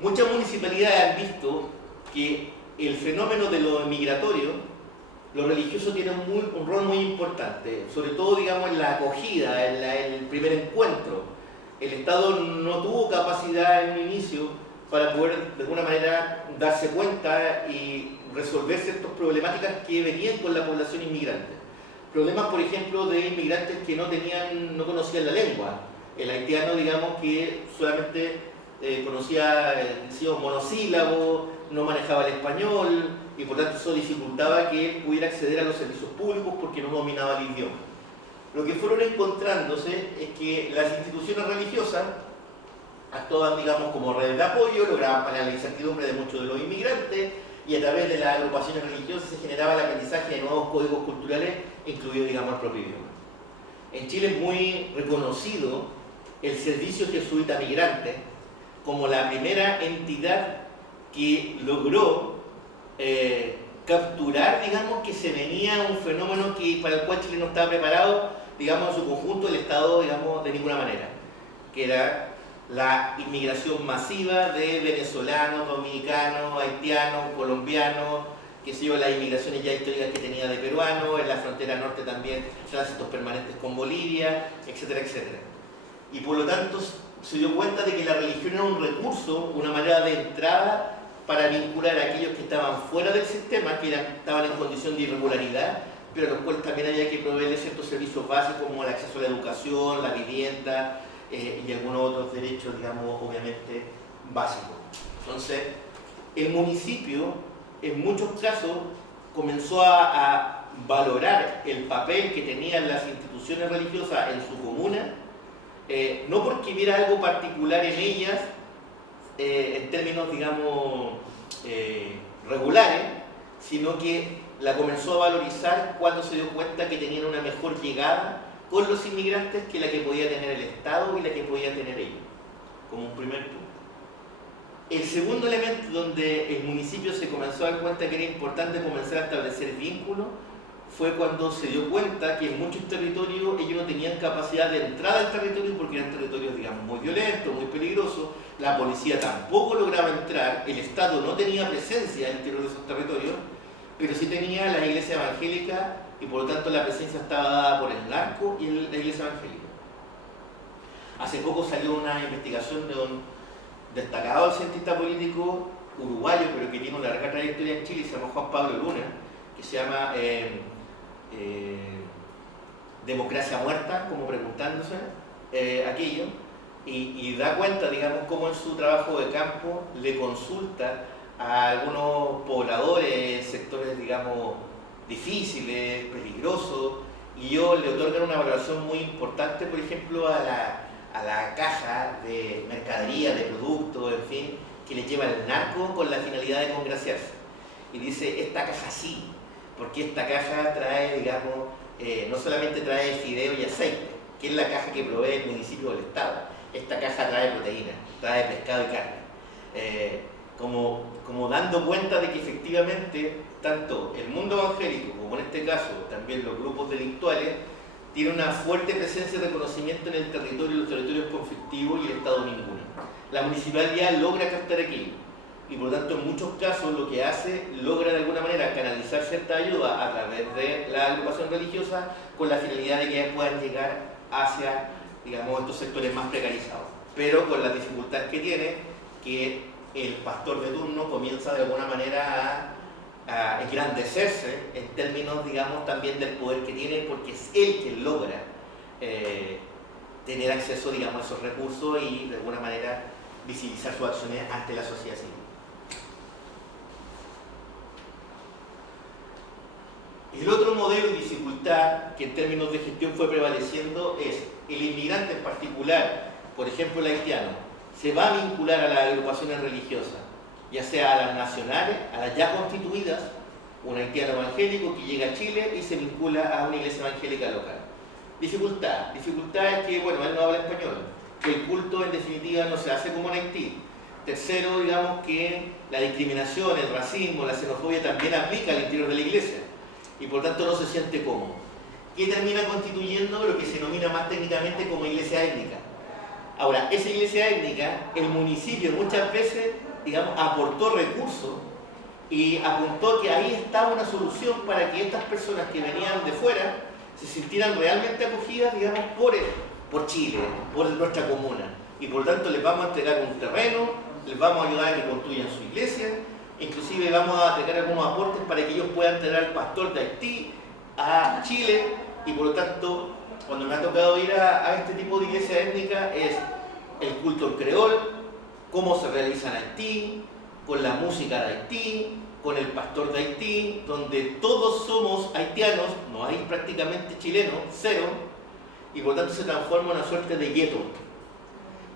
Muchas municipalidades han visto que el fenómeno de lo migratorio, lo religioso tiene un rol muy importante, sobre todo, digamos, en la acogida, en el primer encuentro. El Estado no tuvo capacidad en un inicio para poder de alguna manera darse cuenta y resolver ciertas problemáticas que venían con la población inmigrante. Problemas, por ejemplo, de inmigrantes que no conocían la lengua. El haitiano, digamos, que solamente decía monosílabo, no manejaba el español y por tanto eso dificultaba que él pudiera acceder a los servicios públicos porque no dominaba el idioma. Lo que fueron encontrándose es que las instituciones religiosas actuaban, digamos, como redes de apoyo, lograban paliar la incertidumbre de muchos de los inmigrantes y a través de las agrupaciones religiosas se generaba el aprendizaje de nuevos códigos culturales, incluido, digamos, el propio idioma. En Chile es muy reconocido el Servicio Jesuita Migrante como la primera entidad que logró capturar, digamos, que se venía un fenómeno para el cual Chile no estaba preparado, digamos, en su conjunto, el Estado, digamos, de ninguna manera, que era la inmigración masiva de venezolanos, dominicanos, haitianos, colombianos, qué sé yo, las inmigraciones ya históricas que tenía de peruanos, en la frontera norte también tránsitos permanentes con Bolivia, etcétera, etcétera. Y por lo tanto se dio cuenta de que la religión era un recurso, una manera de entrada para vincular a aquellos que estaban fuera del sistema, que estaban en condición de irregularidad, pero a los cuales también había que proveerles ciertos servicios básicos como el acceso a la educación, la vivienda y algunos otros derechos, digamos, obviamente básicos. Entonces, el municipio en muchos casos comenzó a valorar el papel que tenían las instituciones religiosas en su comuna, no porque viera algo particular en ellas, en términos, digamos, regulares, sino que la comenzó a valorizar cuando se dio cuenta que tenían una mejor llegada con los inmigrantes que la que podía tener el Estado y la que podía tener ellos, como un primer punto. El segundo elemento donde el municipio se comenzó a dar cuenta que era importante comenzar a establecer vínculos fue cuando se dio cuenta que en muchos territorios ellos no tenían capacidad de entrada al territorio porque eran territorios, digamos, muy violentos, muy peligrosos, la policía tampoco lograba entrar, el Estado no tenía presencia en el interior de esos territorios, pero sí tenía la iglesia evangélica y por lo tanto la presencia estaba dada por el narco y la iglesia evangélica. Hace poco salió una investigación de un destacado cientista político uruguayo, pero que tiene una larga trayectoria en Chile, se llama Juan Pablo Luna, que se llama Democracia Muerta, como preguntándose aquello, y da cuenta, digamos, cómo en su trabajo de campo le consulta a algunos pobladores, sectores, digamos, difíciles, peligrosos, y ellos le otorgan una valoración muy importante, por ejemplo, a la caja de mercadería, de productos, en fin, que le lleva el narco con la finalidad de congraciarse. Y dice, esta caja sí, porque esta caja trae, digamos, no solamente trae fideo y aceite, que es la caja que provee el municipio o el Estado. Esta caja trae proteína, trae pescado y carne. Como dando cuenta de que efectivamente tanto el mundo evangélico como en este caso también los grupos delictuales tienen una fuerte presencia de reconocimiento en el territorio, los territorios conflictivos y el Estado ninguno. La municipalidad logra captar aquello y por lo tanto en muchos casos lo que hace logra de alguna manera canalizar cierta ayuda a través de la agrupación religiosa con la finalidad de que puedan llegar hacia, digamos, estos sectores más precarizados, pero con la dificultad que tiene que el pastor de turno comienza de alguna manera a engrandecerse en términos, digamos, también del poder que tiene, porque es él quien logra tener acceso, digamos, a esos recursos y de alguna manera visibilizar sus acciones ante la sociedad civil. El otro modelo de dificultad que en términos de gestión fue prevaleciendo es el inmigrante en particular, por ejemplo el haitiano, se va a vincular a las agrupaciones religiosas, ya sea a las nacionales, a las ya constituidas, un haitiano evangélico que llega a Chile y se vincula a una iglesia evangélica local. Dificultad es que, bueno, él no habla español, que el culto en definitiva no se hace como en Haití. Tercero, digamos que la discriminación, el racismo, la xenofobia también aplica al interior de la iglesia y por tanto no se siente cómodo. ¿Qué termina constituyendo lo que se denomina más técnicamente como iglesia étnica? Ahora, esa iglesia étnica, el municipio muchas veces, digamos, aportó recursos y apuntó que ahí estaba una solución para que estas personas que venían de fuera se sintieran realmente acogidas, digamos, por Chile, por nuestra comuna. Y por lo tanto les vamos a entregar un terreno, les vamos a ayudar a que construyan su iglesia, inclusive vamos a entregar algunos aportes para que ellos puedan traer al pastor de Haití a Chile y por lo tanto cuando me ha tocado ir a este tipo de iglesia étnica es el culto creol, cómo se realiza en Haití, con la música de Haití, con el pastor de Haití, donde todos somos haitianos, no hay prácticamente chilenos, cero, y por tanto se transforma en una suerte de gueto.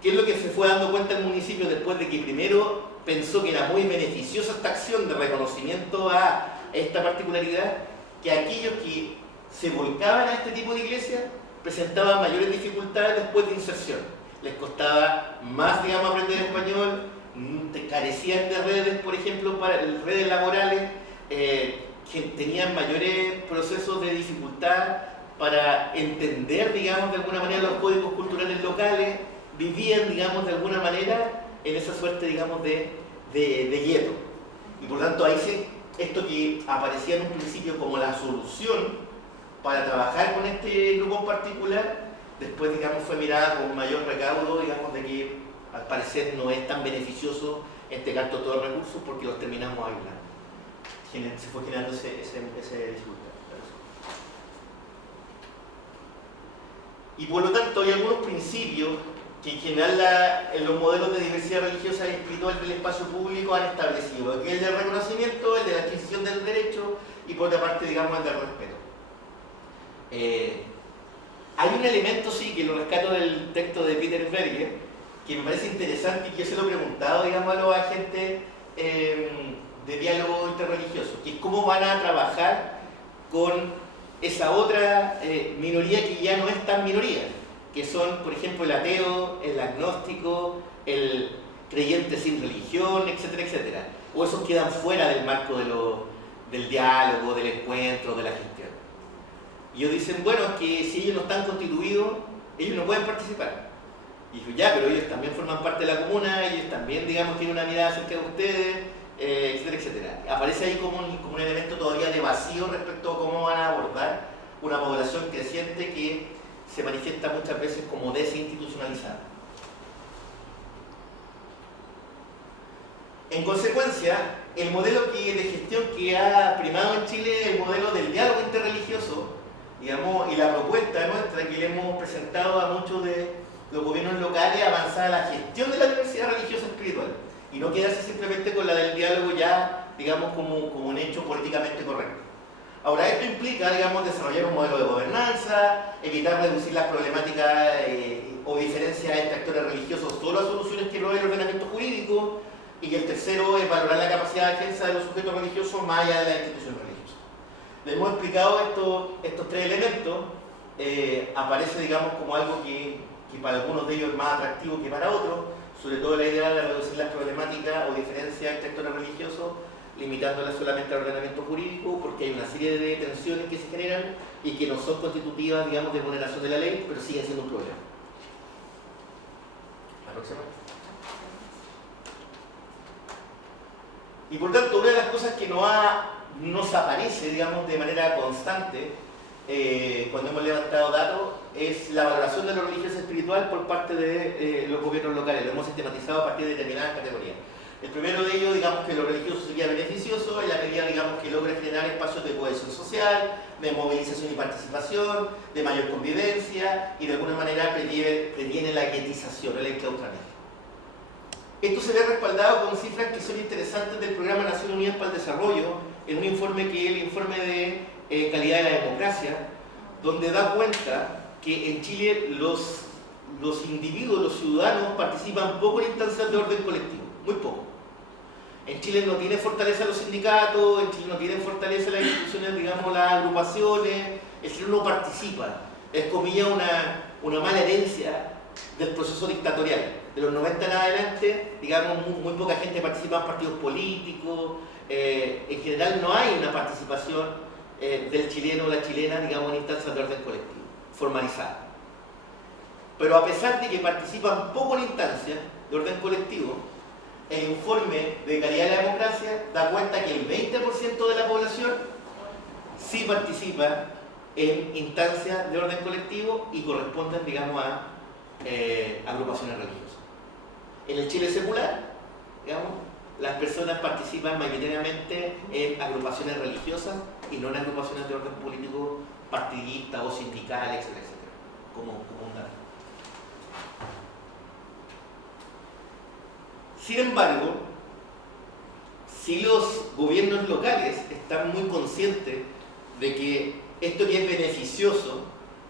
¿Qué es lo que se fue dando cuenta el municipio después de que primero pensó que era muy beneficiosa esta acción de reconocimiento a esta particularidad? Que aquellos que se volcaban a este tipo de iglesia presentaban mayores dificultades después de inserción. Les costaba más, digamos, aprender español, carecían de redes, por ejemplo, para redes laborales, que tenían mayores procesos de dificultad para entender, digamos, de alguna manera los códigos culturales locales, vivían, digamos, de alguna manera en esa suerte, digamos, de gueto. Y por tanto ahí sí, esto que aparecía en un principio como la solución para trabajar con este grupo en particular, después, digamos, fue mirada con mayor recaudo, digamos, de que al parecer no es tan beneficioso entregar todos los recursos porque los terminamos aislando. Se fue generando esa dificultad. Y por lo tanto hay algunos principios que en general en los modelos de diversidad religiosa y espiritual del espacio público han establecido, que es el del reconocimiento, el de la adquisición del derecho y por otra parte, digamos, el del respeto. Hay un elemento, sí, que lo rescato del texto de Peter Berger, que me parece interesante y que yo se lo he preguntado, digamos, a los agentes de diálogo interreligioso, que es cómo van a trabajar con esa otra minoría que ya no es tan minoría, que son, por ejemplo, el ateo, el agnóstico, el creyente sin religión, etcétera, etcétera. O esos quedan fuera del marco del diálogo, del encuentro, de la gestión. Y ellos dicen, bueno, es que si ellos no están constituidos, ellos no pueden participar. Y digo, ya, pero ellos también forman parte de la comuna, ellos también, digamos, tienen una mirada acerca de ustedes, etcétera, etcétera. Aparece ahí como un elemento todavía de vacío respecto a cómo van a abordar una población creciente que se manifiesta muchas veces como desinstitucionalizada. En consecuencia, el modelo de gestión que ha primado en Chile es el modelo del diálogo interreligioso, digamos, y la propuesta nuestra que le hemos presentado a muchos de los gobiernos locales avanzar a la gestión de la diversidad religiosa espiritual y no quedarse simplemente con la del diálogo ya, digamos, como un hecho políticamente correcto. Ahora, esto implica, digamos, desarrollar un modelo de gobernanza, evitar reducir las problemáticas o diferencias entre actores religiosos solo a soluciones que provee el ordenamiento jurídico, y el tercero es valorar la capacidad de agencia de los sujetos religiosos más allá de la institución religiosa. Les hemos explicado estos tres elementos, aparece, digamos, como algo que para algunos de ellos es más atractivo que para otros, sobre todo la idea de reducir las problemáticas o diferencias entre actores religiosos, limitándolas solamente al ordenamiento jurídico, porque hay una serie de tensiones que se generan y que no son constitutivas, digamos, de vulneración de la ley, pero siguen siendo un problema. La próxima. Y por tanto, una de las cosas que nos aparece, digamos, de manera constante, cuando hemos levantado datos, es la valoración de lo religioso espiritual por parte de los gobiernos locales. Lo hemos sistematizado a partir de determinadas categorías. El primero de ellos, digamos, que lo religioso sería beneficioso en la medida, digamos, que logra generar espacios de cohesión social, de movilización y participación, de mayor convivencia y de alguna manera previene la guetización, el enclaustramiento. Esto se ve respaldado con cifras que son interesantes del Programa de Naciones Unidas para el Desarrollo, en un informe que es el informe de calidad de la democracia, donde da cuenta que en Chile los individuos, los ciudadanos participan poco en instancias de orden colectivo, muy poco. En Chile no tiene fortaleza los sindicatos, en Chile no tienen fortaleza las instituciones, digamos, las agrupaciones, el chileno no participa. Es, comillas, una mala herencia del proceso dictatorial. De los 90 en adelante, digamos, muy poca gente participa en partidos políticos, en general no hay una participación del chileno o la chilena, digamos, en instancias de orden colectivo, formalizada. Pero a pesar de que participan poco en instancias de orden colectivo, el informe de calidad de la democracia da cuenta que el 20% de la población sí participa en instancias de orden colectivo y corresponden, digamos, a agrupaciones religiosas. En el Chile secular, digamos, las personas participan mayoritariamente en agrupaciones religiosas y no en agrupaciones de orden político partidista o sindical, etcétera, etcétera, como un dato. Sin embargo, si los gobiernos locales están muy conscientes de que esto que es beneficioso,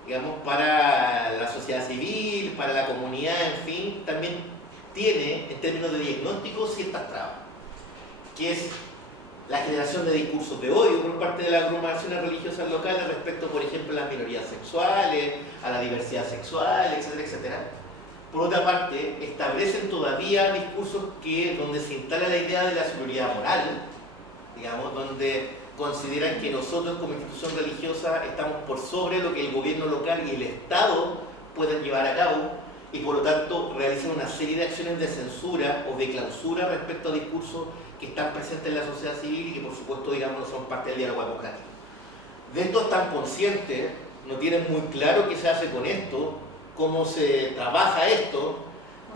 digamos, para la sociedad civil, para la comunidad, en fin, también tiene, en términos de diagnóstico, ciertas trabas, que es la generación de discursos de odio por parte de las agrupaciones religiosas locales respecto, por ejemplo, a las minorías sexuales, a la diversidad sexual, etcétera, etcétera. Por otra parte, establecen todavía discursos donde se instala la idea de la superioridad moral, digamos, donde consideran que nosotros como institución religiosa estamos por sobre lo que el gobierno local y el Estado pueden llevar a cabo, y por lo tanto realizan una serie de acciones de censura o de clausura respecto a discursos que están presentes en la sociedad civil y que por supuesto, digamos, no son parte del diálogo democrático. De esto están conscientes, no tienen muy claro qué se hace con esto, cómo se trabaja esto,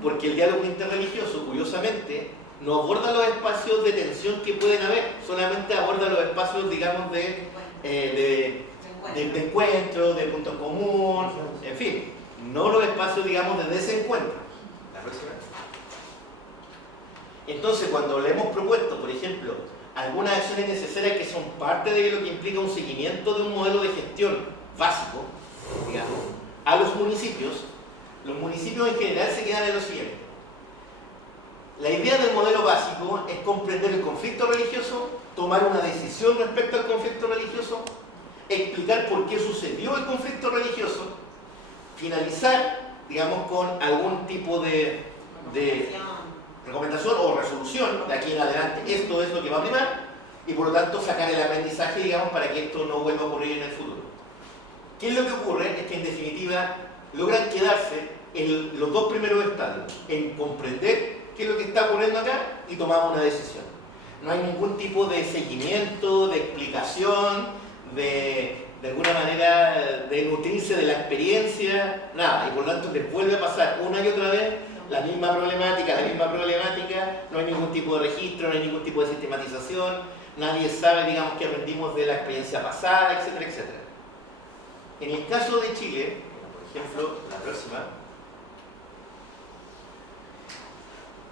porque el diálogo interreligioso, curiosamente, no aborda los espacios de tensión que pueden haber, solamente aborda los espacios, digamos, de encuentro, de punto común, en fin, no los espacios, digamos, de desencuentro. La próxima. Entonces, cuando le hemos propuesto, por ejemplo, algunas acciones necesarias que son parte de lo que implica un seguimiento de un modelo de gestión básico, digamos, a los municipios en general se quedan en lo siguiente. La idea del modelo básico es comprender el conflicto religioso, tomar una decisión respecto al conflicto religioso, explicar por qué sucedió el conflicto religioso, finalizar, digamos, con algún tipo de recomendación o resolución, de aquí en adelante esto es lo que va a primar, y por lo tanto sacar el aprendizaje, digamos, para que esto no vuelva a ocurrir en el futuro. ¿Qué es lo que ocurre? Es que en definitiva logran quedarse en los dos primeros estadios, en comprender qué es lo que está ocurriendo acá y tomamos una decisión. No hay ningún tipo de seguimiento, de explicación, de alguna manera de nutrirse de la experiencia, nada, y por lo tanto les vuelve a pasar una y otra vez la misma problemática, no hay ningún tipo de registro, no hay ningún tipo de sistematización, nadie sabe, digamos, qué aprendimos de la experiencia pasada, etcétera, etcétera. En el caso de Chile, por ejemplo, la próxima,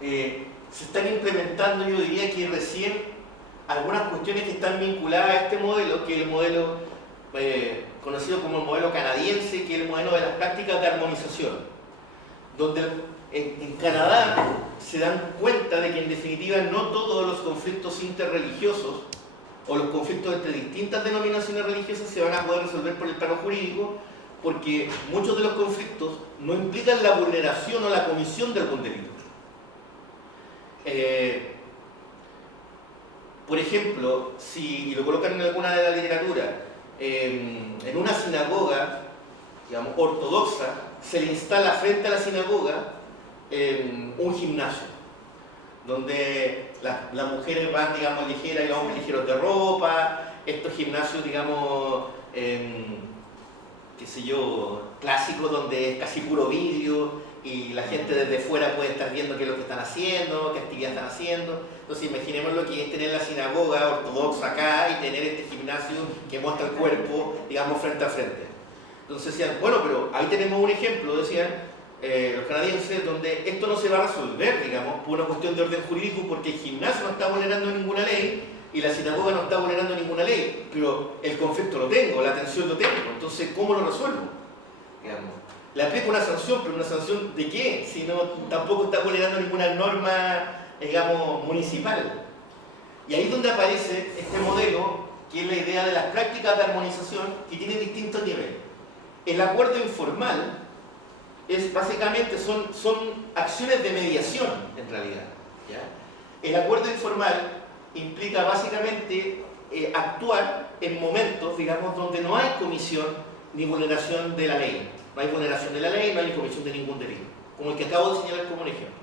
se están implementando, yo diría que recién, algunas cuestiones que están vinculadas a este modelo, que es el modelo conocido como el modelo canadiense, que es el modelo de las prácticas de armonización, donde en Canadá se dan cuenta de que en definitiva no todos los conflictos interreligiosos o los conflictos entre distintas denominaciones religiosas se van a poder resolver por el plano jurídico, porque muchos de los conflictos no implican la vulneración o la comisión de algún delito. Por ejemplo, si lo colocan en alguna de la literatura, en una sinagoga, digamos, ortodoxa, se le instala frente a la sinagoga un gimnasio, donde las mujeres van, digamos, ligeras y los hombres ligeros de ropa, estos gimnasios, digamos, qué sé yo, clásicos, donde es casi puro vidrio, y la gente desde fuera puede estar viendo qué es lo que están haciendo, qué actividad están haciendo. Entonces imaginemos lo que es tener la sinagoga ortodoxa acá y tener este gimnasio que muestra el cuerpo, digamos, frente a frente. Entonces decían, bueno, pero ahí tenemos un ejemplo, decían los canadienses, donde esto no se va a resolver, digamos, por una cuestión de orden jurídico, porque el gimnasio no está vulnerando ninguna ley y la sinagoga no está vulnerando ninguna ley, pero el conflicto lo tengo, la tensión lo tengo, entonces ¿cómo lo resuelvo? Digamos, le aplico una sanción, pero ¿una sanción de qué? Si no, tampoco está vulnerando ninguna norma, digamos, municipal. Y ahí es donde aparece este modelo, que es la idea de las prácticas de armonización, que tiene distintos niveles. El acuerdo informal es básicamente son acciones de mediación, en realidad, ¿ya? El acuerdo informal implica básicamente actuar en momentos, digamos, donde no hay comisión ni vulneración de la ley. No hay vulneración de la ley, no hay comisión de ningún delito, como el que acabo de señalar como un ejemplo.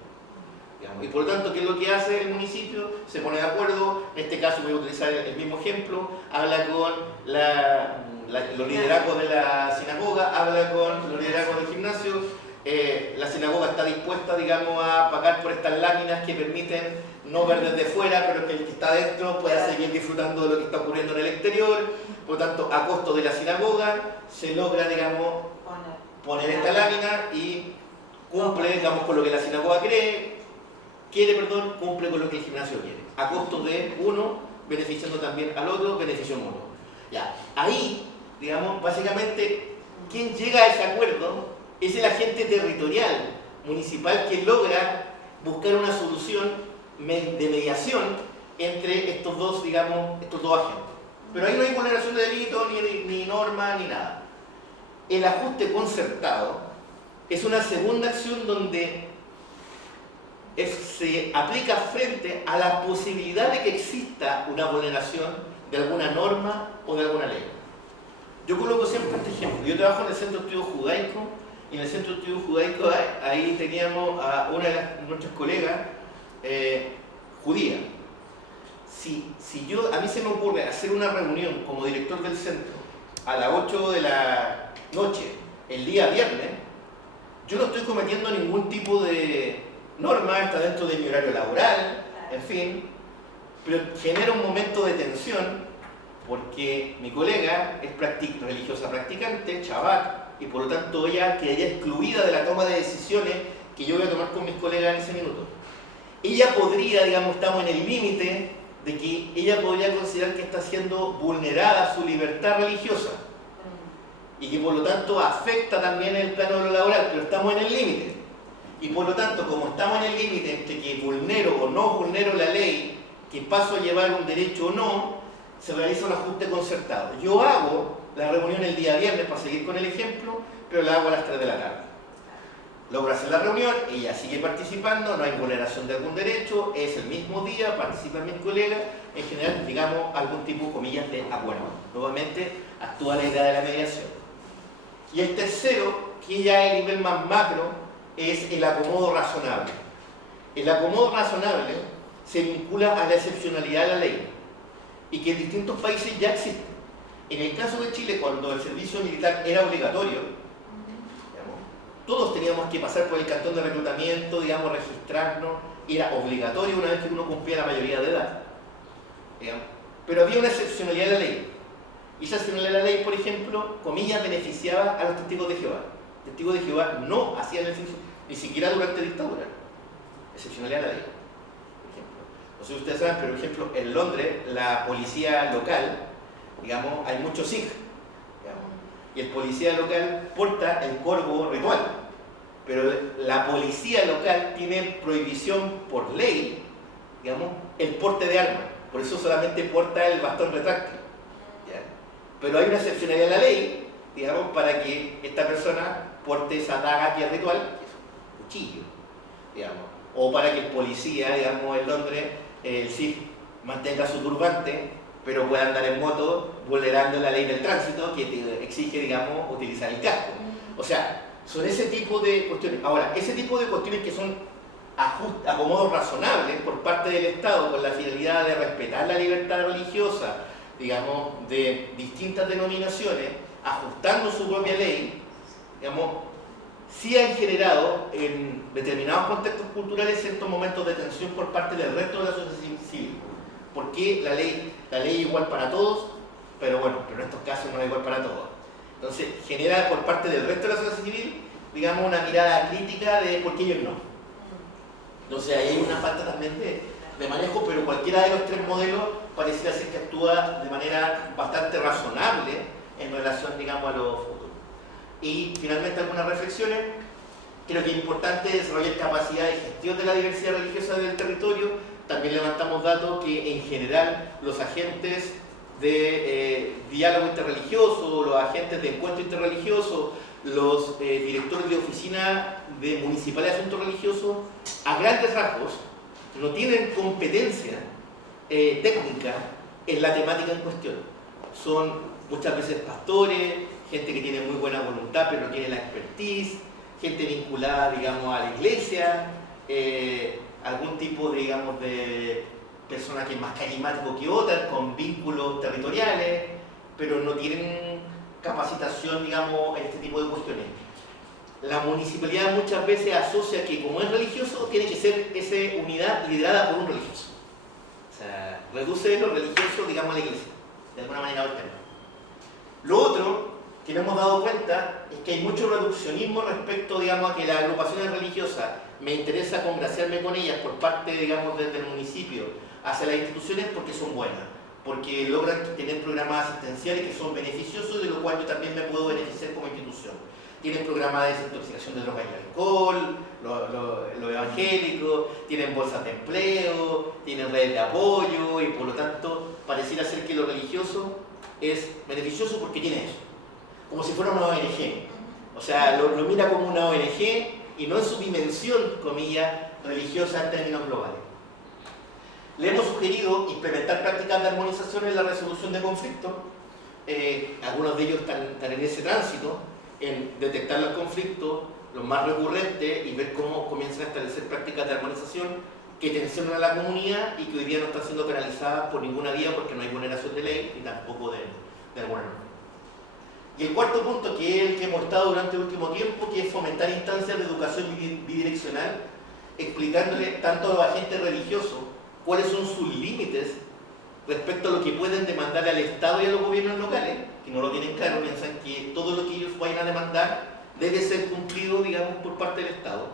Digamos. Y por lo tanto, ¿qué es lo que hace el municipio? Se pone de acuerdo, en este caso voy a utilizar el mismo ejemplo, habla con los liderazgos de la sinagoga, habla con los liderazgos del gimnasio, la sinagoga está dispuesta, digamos, a pagar por estas láminas que permiten no ver desde fuera, pero que el que está dentro pueda seguir disfrutando de lo que está ocurriendo en el exterior. Por lo tanto, a costo de la sinagoga se logra, digamos, poner esta lámina y cumple, digamos, con lo que la sinagoga cree, cumple con lo que el gimnasio quiere, a costo de uno, beneficiando también al otro, beneficio mutuo. Ya, ahí, digamos, básicamente, quien llega a ese acuerdo es el agente territorial municipal que logra buscar una solución de mediación entre estos dos, digamos, estos dos agentes. Pero ahí no hay vulneración de delito, ni norma, ni nada. El ajuste concertado es una segunda acción donde se aplica frente a la posibilidad de que exista una vulneración de alguna norma o de alguna ley. Yo coloco siempre este ejemplo. Yo trabajo en el Centro de Estudios Judaico, y en el Centro de Estudios Judaico ahí teníamos a una de nuestras colegas judía. A mí se me ocurre hacer una reunión como director del centro a las 8 de la noche, el día viernes, yo no estoy cometiendo ningún tipo de norma, está dentro de mi horario laboral, en fin, pero genera un momento de tensión porque mi colega es religiosa practicante, Shabbat, y por lo tanto ella quedaría excluida de la toma de decisiones que yo voy a tomar con mis colegas en ese minuto. Ella podría, digamos, estamos en el límite de que ella podría considerar que está siendo vulnerada su libertad religiosa y que por lo tanto afecta también el plano de lo laboral, pero estamos en el límite. Y por lo tanto, como estamos en el límite entre que vulnero o no vulnero la ley, que paso a llevar un derecho o no, se realiza un ajuste concertado. Yo hago la reunión el día viernes, para seguir con el ejemplo, pero la hago a las 3 de la tarde. Logro hacer la reunión, ella sigue participando, no hay vulneración de algún derecho, es el mismo día, participan mis colegas, en general, digamos, algún tipo, comillas, de acuerdo. Nuevamente, actúa la idea de la mediación. Y el tercero, que ya es el nivel más macro, es el acomodo razonable. El acomodo razonable se vincula a la excepcionalidad de la ley y que en distintos países ya existe. En el caso de Chile, cuando el servicio militar era obligatorio, todos teníamos que pasar por el cantón de reclutamiento, digamos, registrarnos, era obligatorio una vez que uno cumplía la mayoría de edad. Digamos. Pero había una excepcionalidad de la ley. Y esa excepcionalidad de la ley, por ejemplo, comillas, beneficiaba a los testigos de Jehová. Los testigos de Jehová no hacían el servicio, ni siquiera durante dictadura. Excepcionalidad de la ley, por ejemplo. No sé si ustedes saben, pero por ejemplo, en Londres, la policía local, digamos, hay muchos Sikh. Y el policía local porta el corvo ritual, pero la policía local tiene prohibición por ley, digamos, el porte de armas, por eso solamente porta el bastón retráctil. ¿Ya? Pero hay una excepcionalidad en la ley, digamos, para que esta persona porte esa daga que es ritual, que es un cuchillo, digamos, o para que el policía, digamos, en Londres, el Sikh, mantenga su turbante, pero puede andar en moto vulnerando la ley del tránsito que te exige, digamos, utilizar el casco. O sea, son ese tipo de cuestiones. Ahora, ese tipo de cuestiones que son acomodos razonables por parte del Estado con la finalidad de respetar la libertad religiosa, digamos, de distintas denominaciones, ajustando su propia ley, digamos, sí han generado en determinados contextos culturales ciertos momentos de tensión por parte del resto de la sociedad civil. Porque la ley es igual para todos, pero bueno, pero en estos casos no es igual para todos. Entonces, genera por parte del resto de la sociedad civil, digamos, una mirada crítica de por qué ellos no. Entonces, ahí hay una falta también de manejo, pero cualquiera de los tres modelos pareciera ser que actúa de manera bastante razonable en relación, digamos, a lo futuro. Y finalmente, algunas reflexiones. Creo que es importante desarrollar capacidad de gestión de la diversidad religiosa del territorio. También levantamos datos que en general los agentes de diálogo interreligioso, los agentes de encuentro interreligioso, los directores de oficina de municipales de asuntos religiosos, a grandes rasgos, no tienen competencia técnica en la temática en cuestión. Son muchas veces pastores, gente que tiene muy buena voluntad pero no tiene la expertise, gente vinculada, digamos, a la iglesia, algún tipo, digamos, de persona que es más carismático que otras, con vínculos territoriales, pero no tienen capacitación, digamos, en este tipo de cuestiones. La municipalidad muchas veces asocia que como es religioso, tiene que ser esa unidad liderada por un religioso. O sea, reduce lo religioso, digamos, a la iglesia, de alguna manera o tema. Lo otro que nos hemos dado cuenta es que hay mucho reduccionismo respecto, digamos, a que las agrupaciones religiosas me interesa congraciarme con ellas por parte, digamos, desde el municipio hacia las instituciones porque son buenas, porque logran tener programas asistenciales que son beneficiosos, de lo cual yo también me puedo beneficiar como institución. Tienen programas de desintoxicación de drogas y alcohol, los evangélicos, tienen bolsas de empleo, tienen redes de apoyo y por lo tanto pareciera ser que lo religioso es beneficioso porque tiene eso, como si fuera una ONG. O sea, lo mira como una ONG y no en su dimensión, comillas, religiosa en términos globales. Le hemos sugerido implementar prácticas de armonización en la resolución de conflictos. Algunos de ellos están en ese tránsito, en detectar los conflictos, los más recurrentes, y ver cómo comienzan a establecer prácticas de armonización que tensionan a la comunidad y que hoy día no están siendo penalizadas por ninguna vía porque no hay vulneración de ley ni tampoco de alguna norma. Y el cuarto punto, que es el que hemos estado durante el último tiempo, que es fomentar instancias de educación bidireccional, explicándole tanto a los agentes religiosos cuáles son sus límites respecto a lo que pueden demandar al Estado y a los gobiernos locales, que no lo tienen claro, piensan que todo lo que ellos vayan a demandar debe ser cumplido, digamos, por parte del Estado,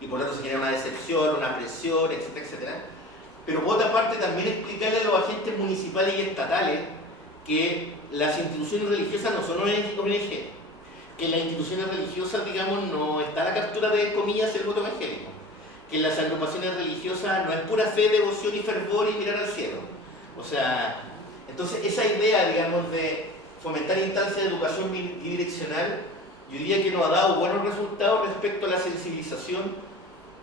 y por lo tanto se genera una decepción, una presión, etcétera, etcétera. Pero por otra parte también explicarle a los agentes municipales y estatales que las instituciones religiosas no son ONG, que en las instituciones religiosas, digamos, no está la captura de, comillas, el voto evangélico, que en las agrupaciones religiosas no es pura fe, devoción y fervor y mirar al cielo. O sea, entonces esa idea, digamos, de fomentar instancias de educación bidireccional, yo diría que nos ha dado buenos resultados respecto a la sensibilización,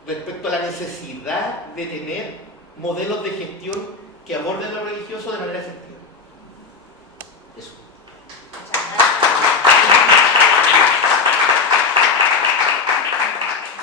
respecto a la necesidad de tener modelos de gestión que aborden lo religioso de manera efectiva.